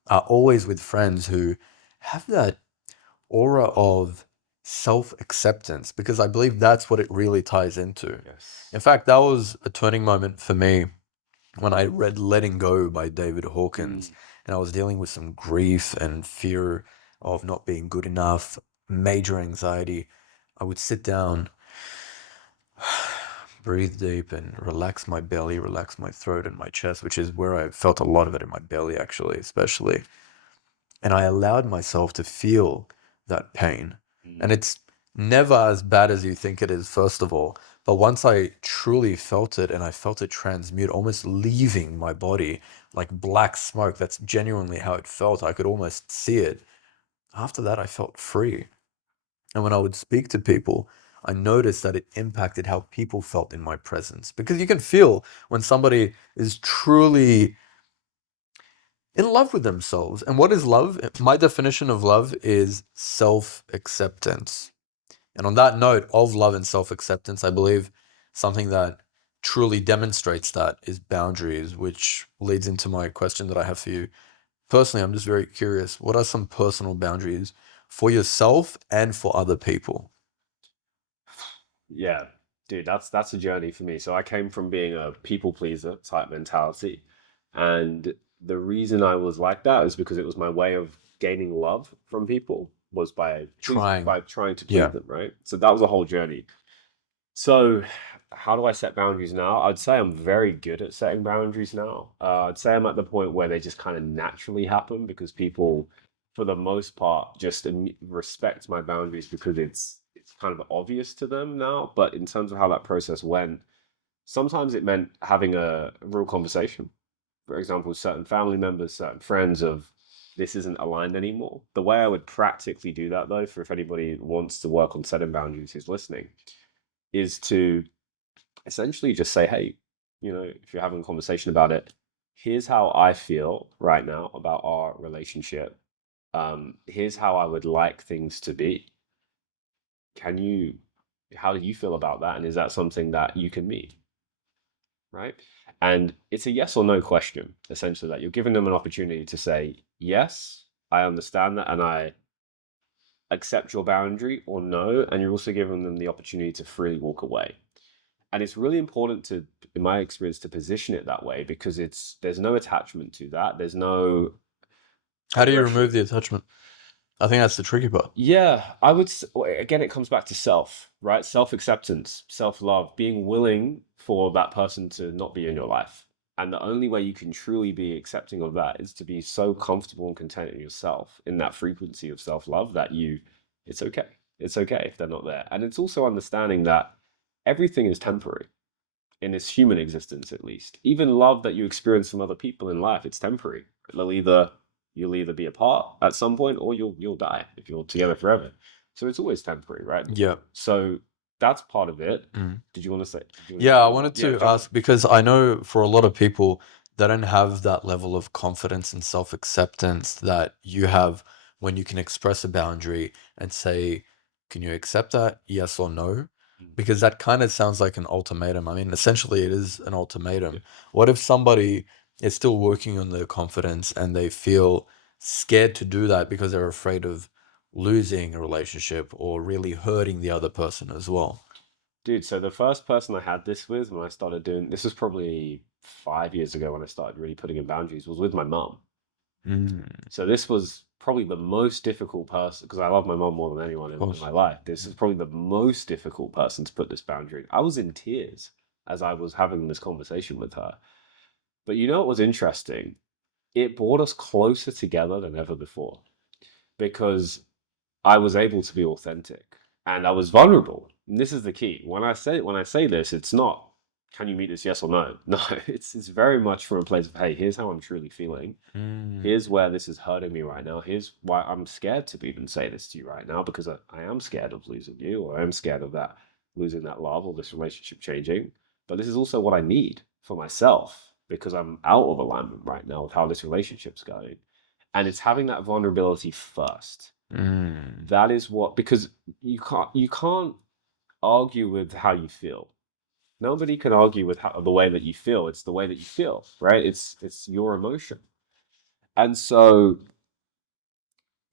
are always with friends who have that aura of self acceptance, because I believe that's what it really ties into. Yes. In fact, that was a turning moment for me when I read Letting Go by David Hawkins, Mm. and I was dealing with some grief and fear of not being good enough, major anxiety. I would sit down, breathe deep, and relax my belly, relax my throat and my chest, which is where I felt a lot of it in my belly, actually, especially. And I allowed myself to feel that pain. And Mm. it's never as bad as you think it is, first of all. But once I truly felt it and I felt it transmute, almost leaving my body like black smoke, that's genuinely how it felt. I could almost see it. After that, I felt free. And when I would speak to people, I noticed that it impacted how people felt in my presence. Because you can feel when somebody is truly in love with themselves. And what is love? My definition of love is self acceptance. And on that note of love and self acceptance, I believe something that truly demonstrates that is boundaries, which leads into my question that I have for you. Personally, I'm just very curious. What are some personal boundaries for yourself and for other people? Yeah, dude, that's a journey for me. So I came from being a people pleaser type mentality, and the reason I was like that is because it was my way of gaining love from people was Trying. by trying to please Yeah. them, right? So that was a whole journey. So how do I set boundaries now? I'd say I'm very good at setting boundaries now. I'd say I'm at the point where they just kind of naturally happen because people, for the most part, just respect my boundaries because it's kind of obvious to them now. But in terms of how that process went, sometimes it meant having a real conversation. For example, certain family members, certain friends of this isn't aligned anymore. The way I would practically do that though, for if anybody wants to work on setting boundaries who's listening, is to essentially just say, hey, if you're having a conversation about it, here's how I feel right now about our relationship. Here's how I would like things to be. Can you, how do you feel about that? And is that something that you can meet? Right. And it's a yes or no question, essentially, that you're giving them an opportunity to say, yes, I understand that and I accept your boundary, or no. And you're also giving them the opportunity to freely walk away. And it's really important to, in my experience, to position it that way because there's no attachment to that. There's no How do you aggression. remove the attachment? I think that's the tricky part. Yeah, again, it comes back to self, right? Self-acceptance, self-love, being willing for that person to not be in your life. And the only way you can truly be accepting of that is to be so comfortable and content in yourself, in that frequency of self-love that it's okay. It's okay if they're not there. And it's also understanding that everything is temporary in this human existence, at least. Even love that you experience from other people in life, it's temporary. You'll either be apart at some point or you'll die if you're together forever. So it's always temporary, right? Yeah. So that's part of it. Mm. Did you want to say? Did you want to Yeah, jump I in there? wanted Yeah, to jump in. ask because I know for a lot of people, they don't have that level of confidence and self-acceptance that you have when you can express a boundary and say, can you accept that? Yes or no? Mm. Because that kind of sounds like an ultimatum. I mean, essentially, it is an Yeah. ultimatum. What if somebody is still working on their confidence and they feel scared to do that because they're afraid of losing a relationship or really hurting the other person as well? Dude, so the first person I had this with when I started doing this was probably 5 years ago when I started really putting in boundaries was with my mum. Mm, So this was probably the most difficult person because I love my mom more than anyone of in my course. life. This is probably the most difficult person to put this boundary. I was in tears as I was having this conversation with her. But you know what was interesting? It brought us closer together than ever before because I was able to be authentic and I was vulnerable. And this is the key. When I say this, it's not can you meet this yes or no? No, it's very much from a place of hey, here's how I'm truly feeling. Mm. Here's where this is hurting me right now. Here's why I'm scared to even say this to you right now because I am scared of losing you or I am scared of that losing that love or this relationship changing. But this is also what I need for myself because I'm out of alignment right now with how this relationship's going. And it's having that vulnerability first. Mm. That is what, because you can't argue with how you feel. Nobody can argue with the way that you feel. It's the way that you feel, right? It's your emotion. And so,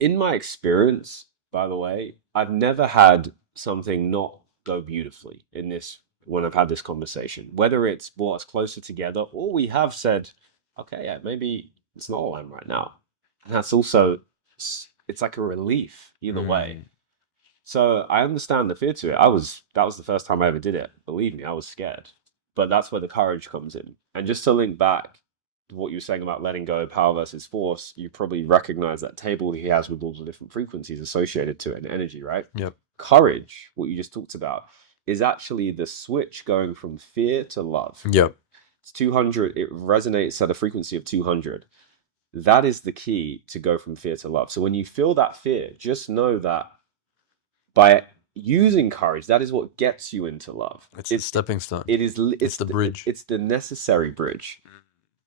in my experience, by the way, I've never had something not go beautifully in this when I've had this conversation. Whether it's brought us closer together or we have said, okay, yeah, maybe it's not all I'm right now. And that's also, it's like a relief either way. Mm. So I understand the fear to it. That was the first time I ever did it. Believe me, I was scared. But that's where the courage comes in. And just to link back to what you were saying about letting go of power versus force, you probably recognize that table he has with all the different frequencies associated to it and energy, right? Yep. Courage, what you just talked about, is actually the switch going from fear to love. Yep. It's 200, it resonates at a frequency of 200. That is the key to go from fear to love. So when you feel that fear, just know that by using courage, that is what gets you into love. It's the stepping stone. It is It's the bridge. it's the necessary bridge.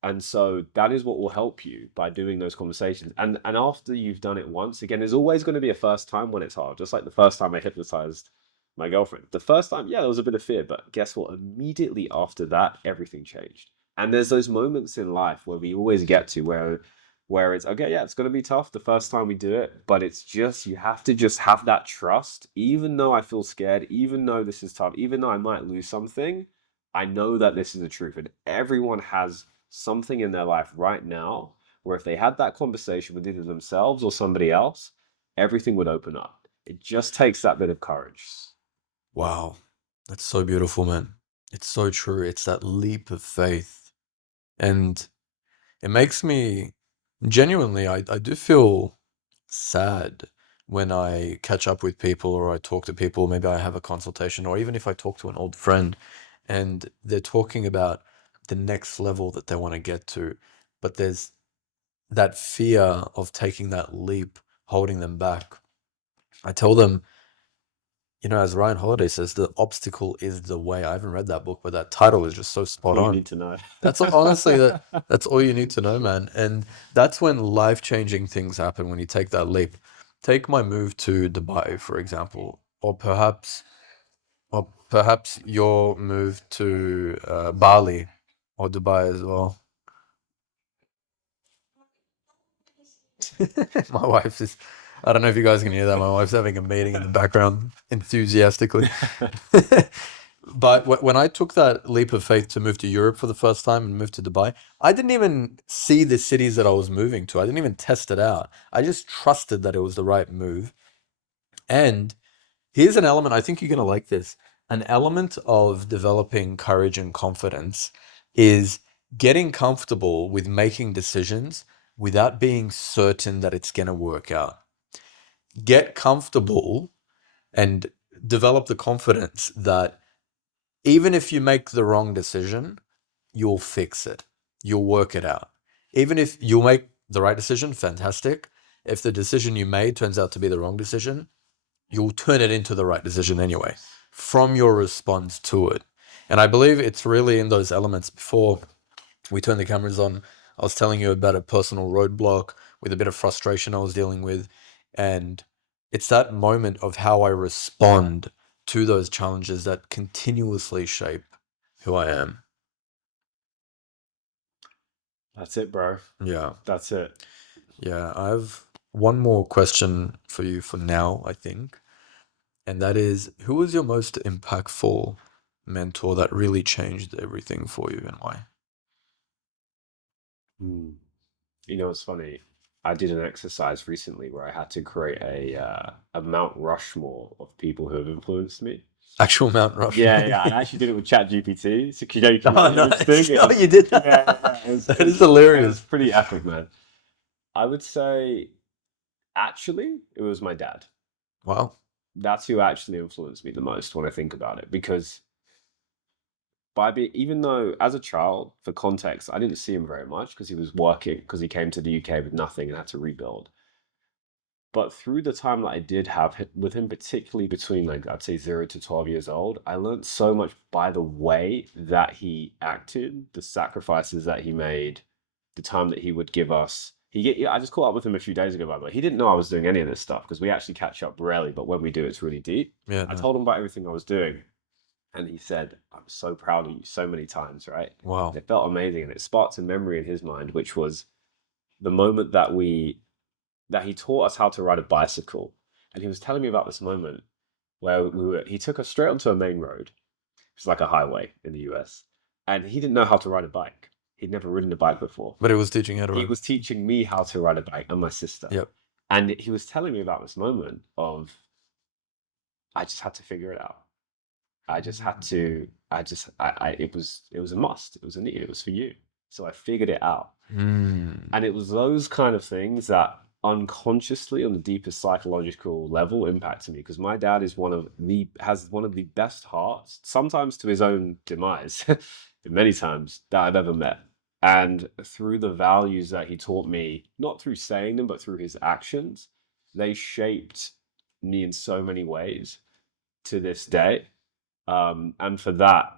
And so that is what will help you by doing those conversations. And after you've done it once, again, there's always going to be a first time when it's hard. Just like the first time I hypnotized my girlfriend. The first time, yeah, there was a bit of fear, but guess what? Immediately after that, everything changed. And there's those moments in life where we always get to where it's okay, yeah, it's going to be tough the first time we do it, but it's just, you have to just have that trust. Even though I feel scared, even though this is tough, even though I might lose something, I know that this is the truth. And everyone has something in their life right now where if they had that conversation with either themselves or somebody else, everything would open up. It just takes that bit of courage. Wow. That's so beautiful, man. It's so true. It's that leap of faith. And it makes me genuinely, I do feel sad when I catch up with people or I talk to people. Maybe I have a consultation, or even if I talk to an old friend and they're talking about the next level that they want to get to, but there's that fear of taking that leap holding them back. I tell them, as Ryan Holiday says, the obstacle is the way. I haven't read that book, but that title is just so spot All you on. need to know. That's honestly that's all you need to know, man. And that's when life-changing things happen when you take that leap. Take my move to Dubai, for example, or perhaps your move to Bali or Dubai as well. My wife is, I don't know if you guys can hear that. My wife's having a meeting in the background enthusiastically. But when I took that leap of faith to move to Europe for the first time and move to Dubai, I didn't even see the cities that I was moving to. I didn't even test it out. I just trusted that it was the right move. And here's an element, I think you're going to like this. An element of developing courage and confidence is getting comfortable with making decisions without being certain that it's going to work out. Get comfortable and develop the confidence that even if you make the wrong decision, you'll fix it. You'll work it out. Even if you make the right decision, fantastic. If the decision you made turns out to be the wrong decision, you'll turn it into the right decision anyway from your response to it. And I believe it's really in those elements. Before we turn the cameras on, I was telling you about a personal roadblock with a bit of frustration I was dealing with. And it's that moment of how I respond to those challenges that continuously shape who I am. That's it, bro. Yeah. That's it. Yeah. I have one more question for you for now, I think. And that is, who was your most impactful mentor that really changed everything for you and why? Hmm. You know, it's funny. I did an exercise recently where I had to create a Mount Rushmore of people who have influenced me. Actual Mount Yeah, Rushmore. yeah. I actually did it with ChatGPT. So you can Oh, write your own nice. thing. It Oh, was, you did yeah, that. yeah. That is It was hilarious. pretty epic, man. I would say actually it was my dad. Wow. That's who actually influenced me the most when I think about it. Because even though as a child, for context, I didn't see him very much because he was working because he came to the UK with nothing and had to rebuild. But through the time that I did have with him, particularly between like I'd say 0 to 12 years old, I learned so much by the way that he acted, the sacrifices that he made, the time that he would give us. I just caught up with him a few days ago, by the way. He didn't know I was doing any of this stuff because we actually catch up rarely, but when we do, it's really deep. Yeah, I no. told him about everything I was doing, and he said, "I'm so proud of you," so many times, right? Wow. It felt amazing, and it sparked a memory in his mind, which was the moment that he taught us how to ride a bicycle, and he was telling me about this moment where he took us straight onto a main road. It's like a highway in the US, and he didn't know how to ride a bike. He'd never ridden a bike before. But it was teaching how to He ride. was teaching me how to ride a bike and my sister. Yep. And he was telling me about this moment of I just had to figure it out. I just had to. It was a must. It was a need. It was for you. So I figured it out. Mm. And it was those kind of things that unconsciously, on the deepest psychological level, impacted me. Because my dad has one of the best hearts, sometimes to his own demise, many times that I've ever met. And through the values that he taught me, not through saying them, but through his actions, they shaped me in so many ways to this day. And for that,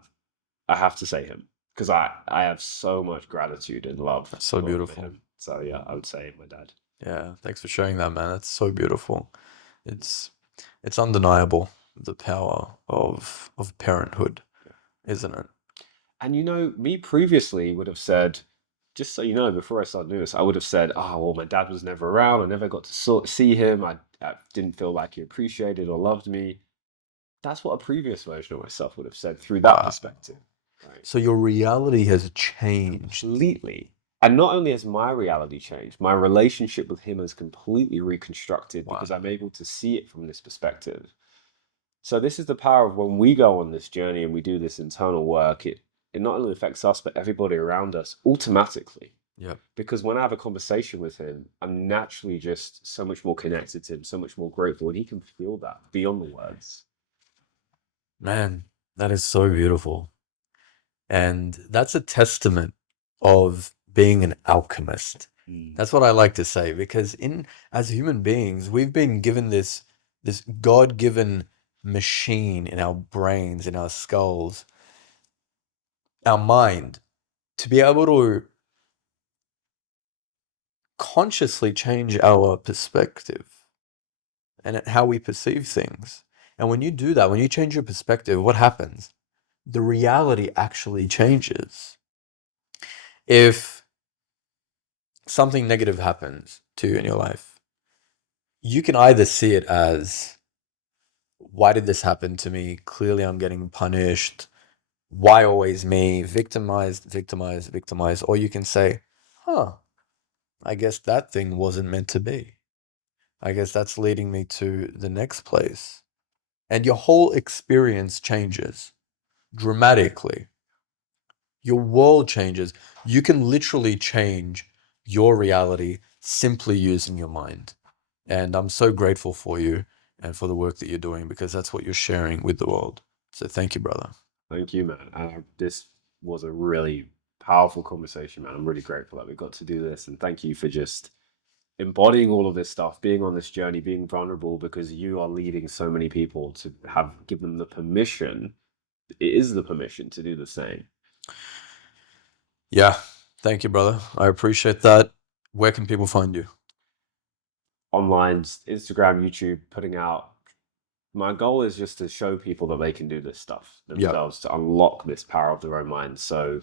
I have to say him because I have so much gratitude and love That's so for beautiful. him. So yeah, I would say my dad. Yeah, thanks for sharing that, man. That's so beautiful. It's undeniable, the power of parenthood, isn't it? And me previously would have said, just so you know, before I started doing this, I would have said, "Oh, well, my dad was never around. I never got to see him. I didn't feel like he appreciated or loved me." That's what a previous version of myself would have said through that Wow. perspective, right? So your reality has changed. Completely. And not only has my reality changed, my relationship with him has completely reconstructed Wow. because I'm able to see it from this perspective. So this is the power of when we go on this journey and we do this internal work, it not only affects us, but everybody around us automatically. Yep. Because when I have a conversation with him, I'm naturally just so much more connected to him, so much more grateful, and he can feel that beyond the words. Man, that is so beautiful. And that's a testament of being an alchemist. That's what I like to say, because as human beings, we've been given this God-given machine in our brains, in our skulls, our mind, to be able to consciously change our perspective and how we perceive things. And when you do that, when you change your perspective, what happens? The reality actually changes. If something negative happens to you in your life, you can either see it as, why did this happen to me? Clearly I'm getting punished. Why always me? Victimized, victimized, victimized. Or you can say, huh, I guess that thing wasn't meant to be. I guess that's leading me to the next place. And your whole experience changes dramatically. Your world changes. You can literally change your reality simply using your mind. And I'm so grateful for you and for the work that you're doing, because that's what you're sharing with the world. So thank you, brother. Thank you, man. This was a really powerful conversation, man. I'm really grateful that we got to do this, and thank you for just embodying all of this stuff, being on this journey, being vulnerable, because you are leading so many people to give them the permission. It is the permission to do the same. Yeah. Thank you, brother. I appreciate that. Where can people find you? Online, Instagram, YouTube, putting out. My goal is just to show people that they can do this stuff themselves, to unlock this power of their own mind. So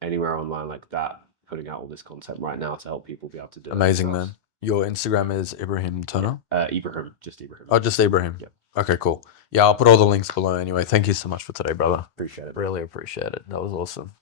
anywhere online like that, putting out all this content right now to help people be able to do it Amazing, themselves. man. Your Instagram is Ebrahim Turner? Ebrahim, just Ebrahim. Oh, just Ebrahim. Yep. Okay, cool. Yeah, I'll put all the links below anyway. Thank you so much for today, brother. Appreciate it. Really appreciate it. That was awesome.